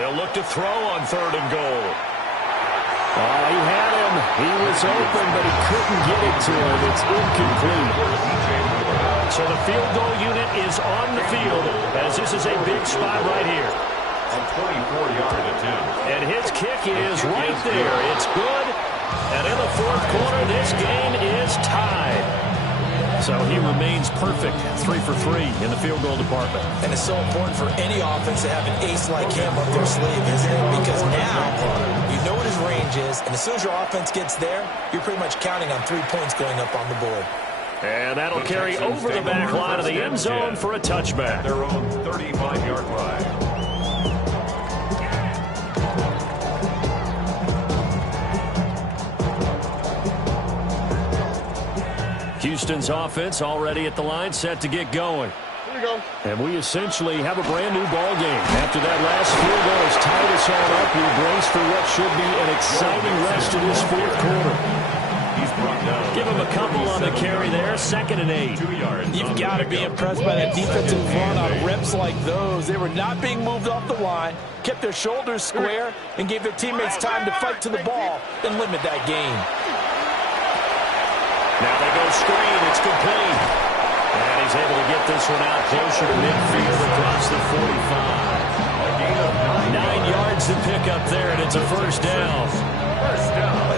They'll look to throw on 3rd and goal. Oh, he had him. He was open, but he couldn't get it to him. It's incomplete. So the field goal unit is on the field as this is a big spot right here. A 24-yard attempt. And his kick is right there. It's good. And in the 4th quarter, this game is tied. So he remains perfect, 3 for 3 in the field goal department. And it's so important for any offense to have an ace like him up their sleeve, isn't it? Because now you know what his range is, and as soon as your offense gets there, you're pretty much counting on 3 points going up on the board. And that'll carry over the back line of the end zone for a touchback. Their own 35-yard line. Houston's offense already at the line, set to get going. Here we go. And we essentially have a brand new ball game. After that last field goal has tied us all up, we brace for what should be an exciting rest of this 4th quarter. Give him a couple on the carry there, 2nd and 8. 2 yards. You've got to be impressed by that defensive front on reps like those. They were not being moved off the line, kept their shoulders square, and gave their teammates time to fight to the ball and limit that gain. Now they go screen. It's complete. And he's able to get this one out closer to midfield across the 45. 9 yards to pick up there, and it's a 1st down.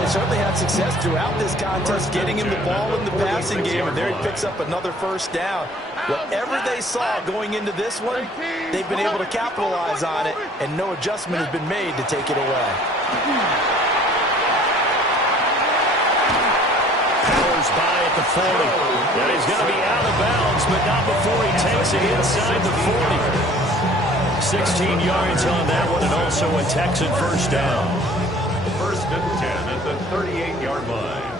they certainly had success throughout this contest, getting him the ball in the passing game, and there he picks up another first down. Whatever they saw going into this one, they've been able to capitalize on it, and no adjustment has been made to take it away. Powers by at the 40. And he's going to be out of bounds, but not before he takes it inside the 40. 16 yards on that one, and also a Texan first down. First and 10 at the 38-yard line.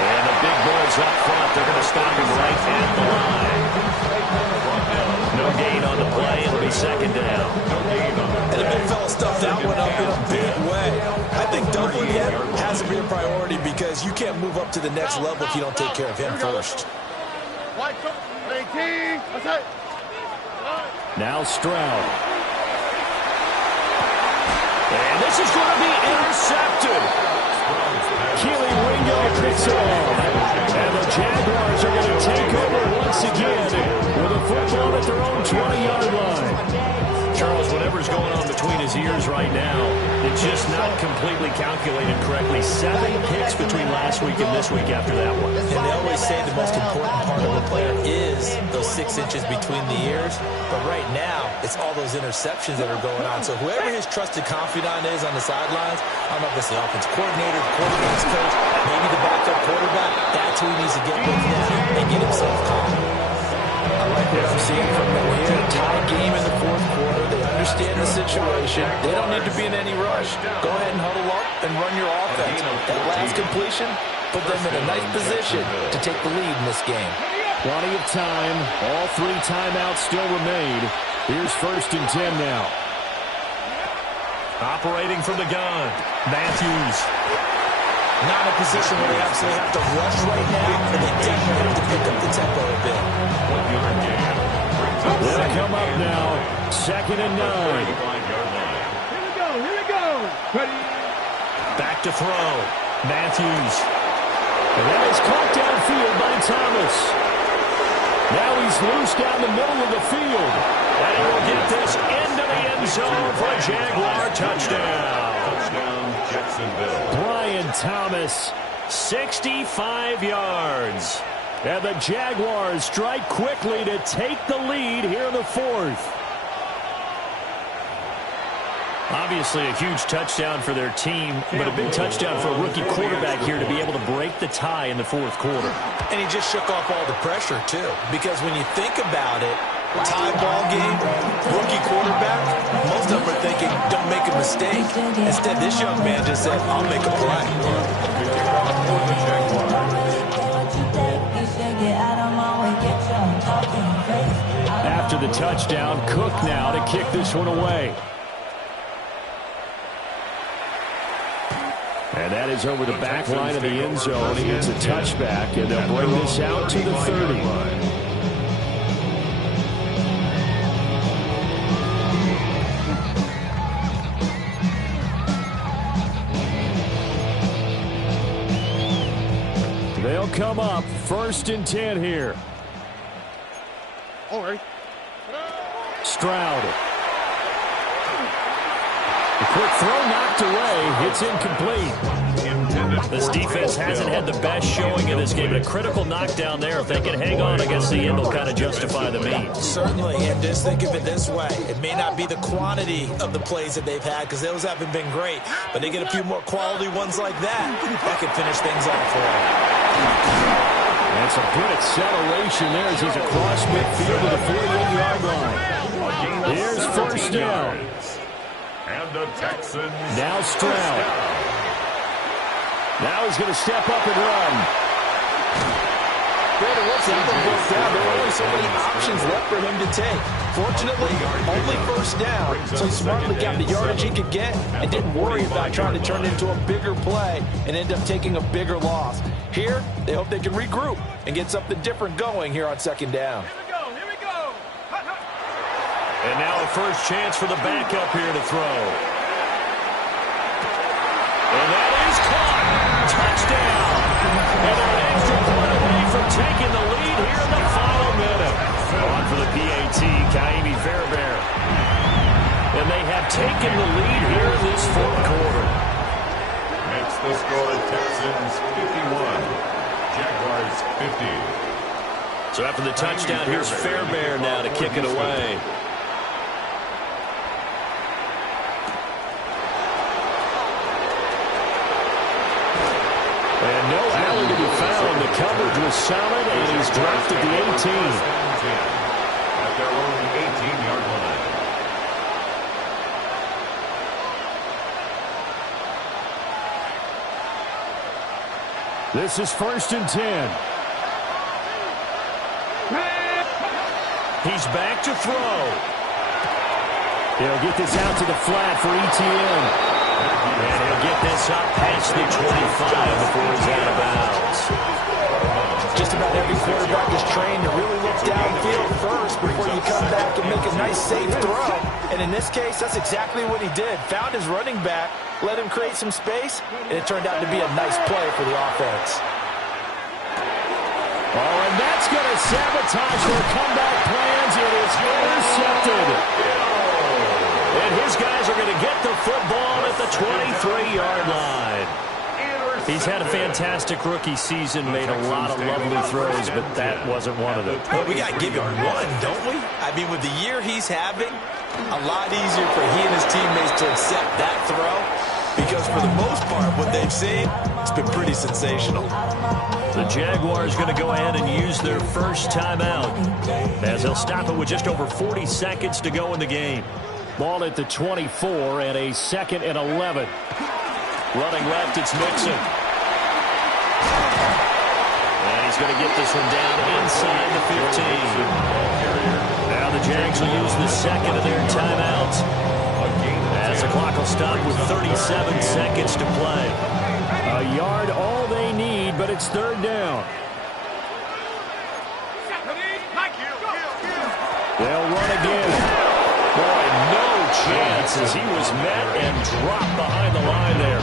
And the big boys up front. They're going to stop him right at the line. No gain on the play. It'll be second down. And the big fella stuffed that one up in a big way. I think doubling him has to be a priority because you can't move up to the next level if you don't take care of him first. Now Stroud. And this is going to be intercepted. Keely Ringo picks it off. And the Jaguars are going to take over once again with a football at their own 20-yard line. Charles, whatever's going on between his ears right now, it's just not completely calculated correctly. 7 picks between last week and this week after that one. And they always say the most important part of a player is those 6 inches between the ears. But right now, it's all those interceptions that are going on. So whoever his trusted confidant is on the sidelines, I don't know if it's the offensive coordinator, the quarterback's coach, maybe the backup quarterback, that's who he needs to get with now and get himself calm. I like what I'm seeing from them here. Tie game in the fourth quarter. They understand the situation. They don't need to be in any rush. Go ahead and huddle up and run your offense. That last completion put them in a nice position to take the lead in this game. Plenty of time. All 3 timeouts still remain. Here's first and 10 now. Operating from the gun, Matthews. Not in a position where they absolutely have to rush right now, and they definitely have to pick up the tempo a bit. They'll come up now. Second and 9. Here we go. Ready? Back to throw, Matthews. And that is caught downfield by Thomas. Now he's loose down the middle of the field. And he'll get this into the end zone for a Jaguar touchdown. Touchdown, Jacksonville. Brian Thomas, 65 yards. and the Jaguars strike quickly to take the lead here in the fourth. Obviously a huge touchdown for their team, but a big touchdown for a rookie quarterback here to be able to break the tie in the fourth quarter. And he just shook off all the pressure, too, because when you think about it, tie ball game, rookie quarterback, most of them are thinking, don't make a mistake. Instead, this young man just said, I'll make a play. After the touchdown, Cook now to kick this one away. And that is over the back line of the end zone. He gets a touchback, and they'll bring this out to the 30. They'll come up first and 10 here. All right. Stroud. A quick throw knocked away. It's incomplete. This defense hasn't had the best showing in this game, but a critical knockdown there. If they can hang on against the end, will kind of justify the means. Certainly, and just think of it this way. It may not be the quantity of the plays that they've had, because those haven't been great, but they get a few more quality ones like that could finish things off for them. That's a good acceleration there as he's across midfield to the 48-yard line. Here's first down. And the Texans. Now Stroud. Now he's going to step up and run. Once that one broke down, there were only so many options left for him to take. Fortunately, only first down, so he smartly got the yardage he could get and didn't worry about trying to turn it into a bigger play and end up taking a bigger loss. Here, they hope they can regroup and get something different going here on second down. Here we go. And now a first chance for the backup here to throw. And that is caught. Touchdown. And they're an extra point away from taking the lead here in the final minute. On for the PAT, Ka'imi Fairbairn. taken the lead here in this fourth quarter. Makes the score Texans 51, Jaguars 50. So after the touchdown, here's Fairbairn now to kick it away. And no alley to be found. The coverage was solid, and he's dropped at the 18. At their own 18-yard line. This is 1st and 10. He's back to throw. He'll get this out to the flat for ETN. And he'll get this up past the 25 before he's out of bounds. Just about every quarterback is trained to really look downfield first before you come back and make a nice, safe throw. And in this case, that's exactly what he did. Found his running back, let him create some space, and it turned out to be a nice play for the offense. Oh, and that's going to sabotage their comeback plans. It is intercepted. And his guys are going to get the football at the 23-yard line. He's had a fantastic rookie season, made a lot of lovely throws, but that wasn't one of them. Well, we got to give him one, don't we? I mean, with the year he's having, a lot easier for he and his teammates to accept that throw because for the most part, what they've seen, it's been pretty sensational. The Jaguars going to go ahead and use their first timeout as they'll stop it with just over 40 seconds to go in the game. Ball at the 24 and a 2nd and 11. Running left, it's Mixon. And he's going to get this one down inside the 15. Now the Jags will use the second of their timeouts as the clock will stop with 37 seconds to play. A yard all they need, but it's 3rd down. They'll run again. Boy, no chance as he was met and dropped behind the line there.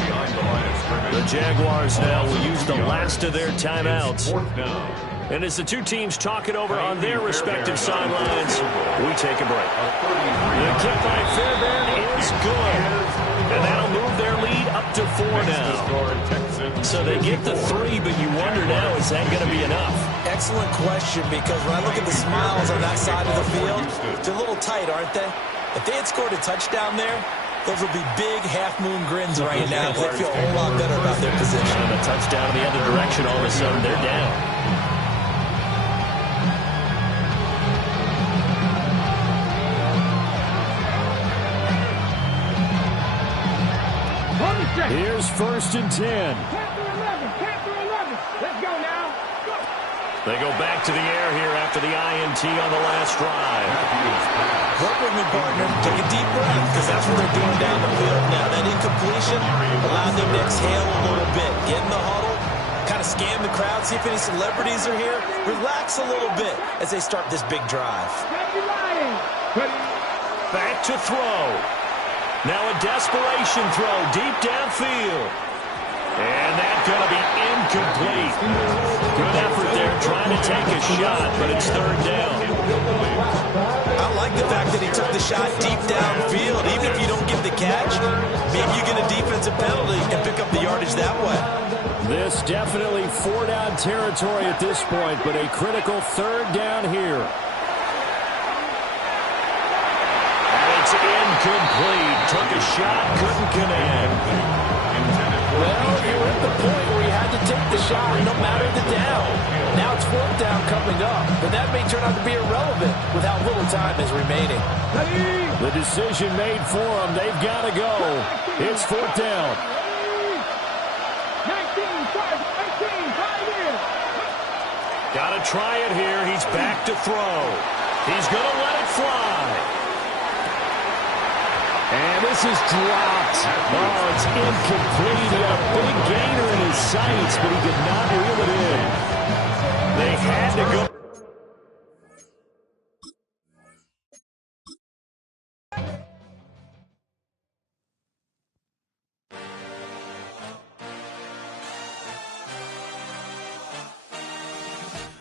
The Jaguars now will use the last of their timeouts. And as the two teams talk it over on their respective sidelines, we take a break. The kick by Fairbairn is good. And that'll move their lead up to 4 now. So they get the 3, but you wonder now, is that going to be enough? Excellent question, because when I look at the smiles on that side of the field, they're a little tight, aren't they? If they had scored a touchdown there, those would be big half-moon grins right now. They feel a whole lot better about their position. And a touchdown in the other direction, all of a sudden they're down. Here's 1st and 10. Let's go now. They go back to the air here after the INT on the last drive. Work with me, partner. Take a deep breath, because that's what they're doing down the field now. That incompletion allowed them to exhale a little bit. Get in the huddle, kind of scan the crowd, see if any celebrities are here. Relax a little bit as they start this big drive. Back to throw. Now a desperation throw deep downfield. And that's going to be incomplete. Good effort there trying to take a shot, but it's 3rd down. I like the fact that he took the shot deep downfield. Even if you don't get the catch, maybe you get a defensive penalty and pick up the yardage that way. This definitely 4-down territory at this point, but a critical 3rd down here. It's incomplete. Took a shot, couldn't connect. Well, you're at the point where you had to take the shot no matter the down. Now it's 4th down coming up, but that may turn out to be irrelevant with how little time is remaining. The decision made for them. They've got to go. It's 4th down. 19, Got to try it here. He's back to throw. He's going to let it fly. And this is dropped. Oh, it's incomplete. He had a big gainer in his sights, but he could not reel it in. They had to go.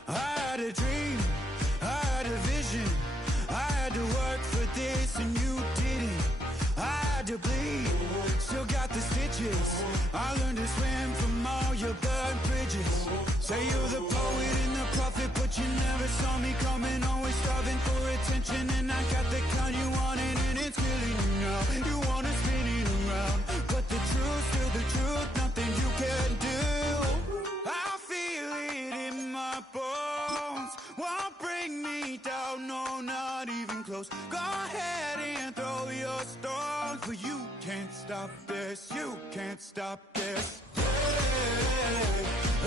I had a dream, I had a vision, I had to work for this and you didn't. I Say you're the poet and the prophet, but you never saw me coming. Always starving for attention, and I got the kind you wanted, and it's killing you now. You wanna spin it around, but the truth's still the truth. Nothing you can do. I feel it in my bones. Won't bring me down, no, not even close. Go ahead and throw your stones, but you can't stop this. You can't stop this.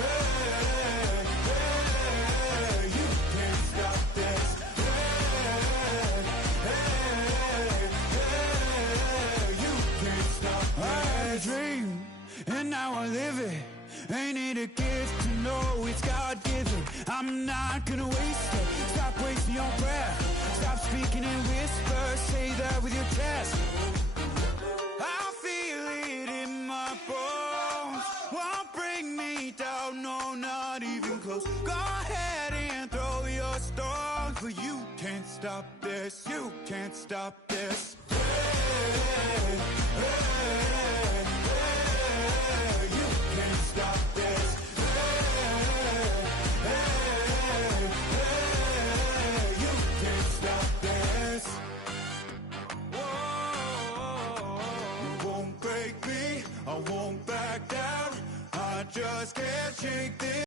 Hey, hey, hey, you can't stop this. Hey, hey, hey, you can't stop this. I had a dream, and now I live it. Ain't it a gift to know it's God-given? I'm not gonna waste it. Stop wasting your breath. Stop speaking in whispers. Say that with your chest. I feel it in my bones. Won't bring me down, no, not even close. Go ahead and throw your stones, but you can't stop this. You can't stop this. Hey, hey, hey, you can't stop this. Hey, hey, hey, you can't stop this. Whoa, you won't break me, I won't back down. I just can't shake this.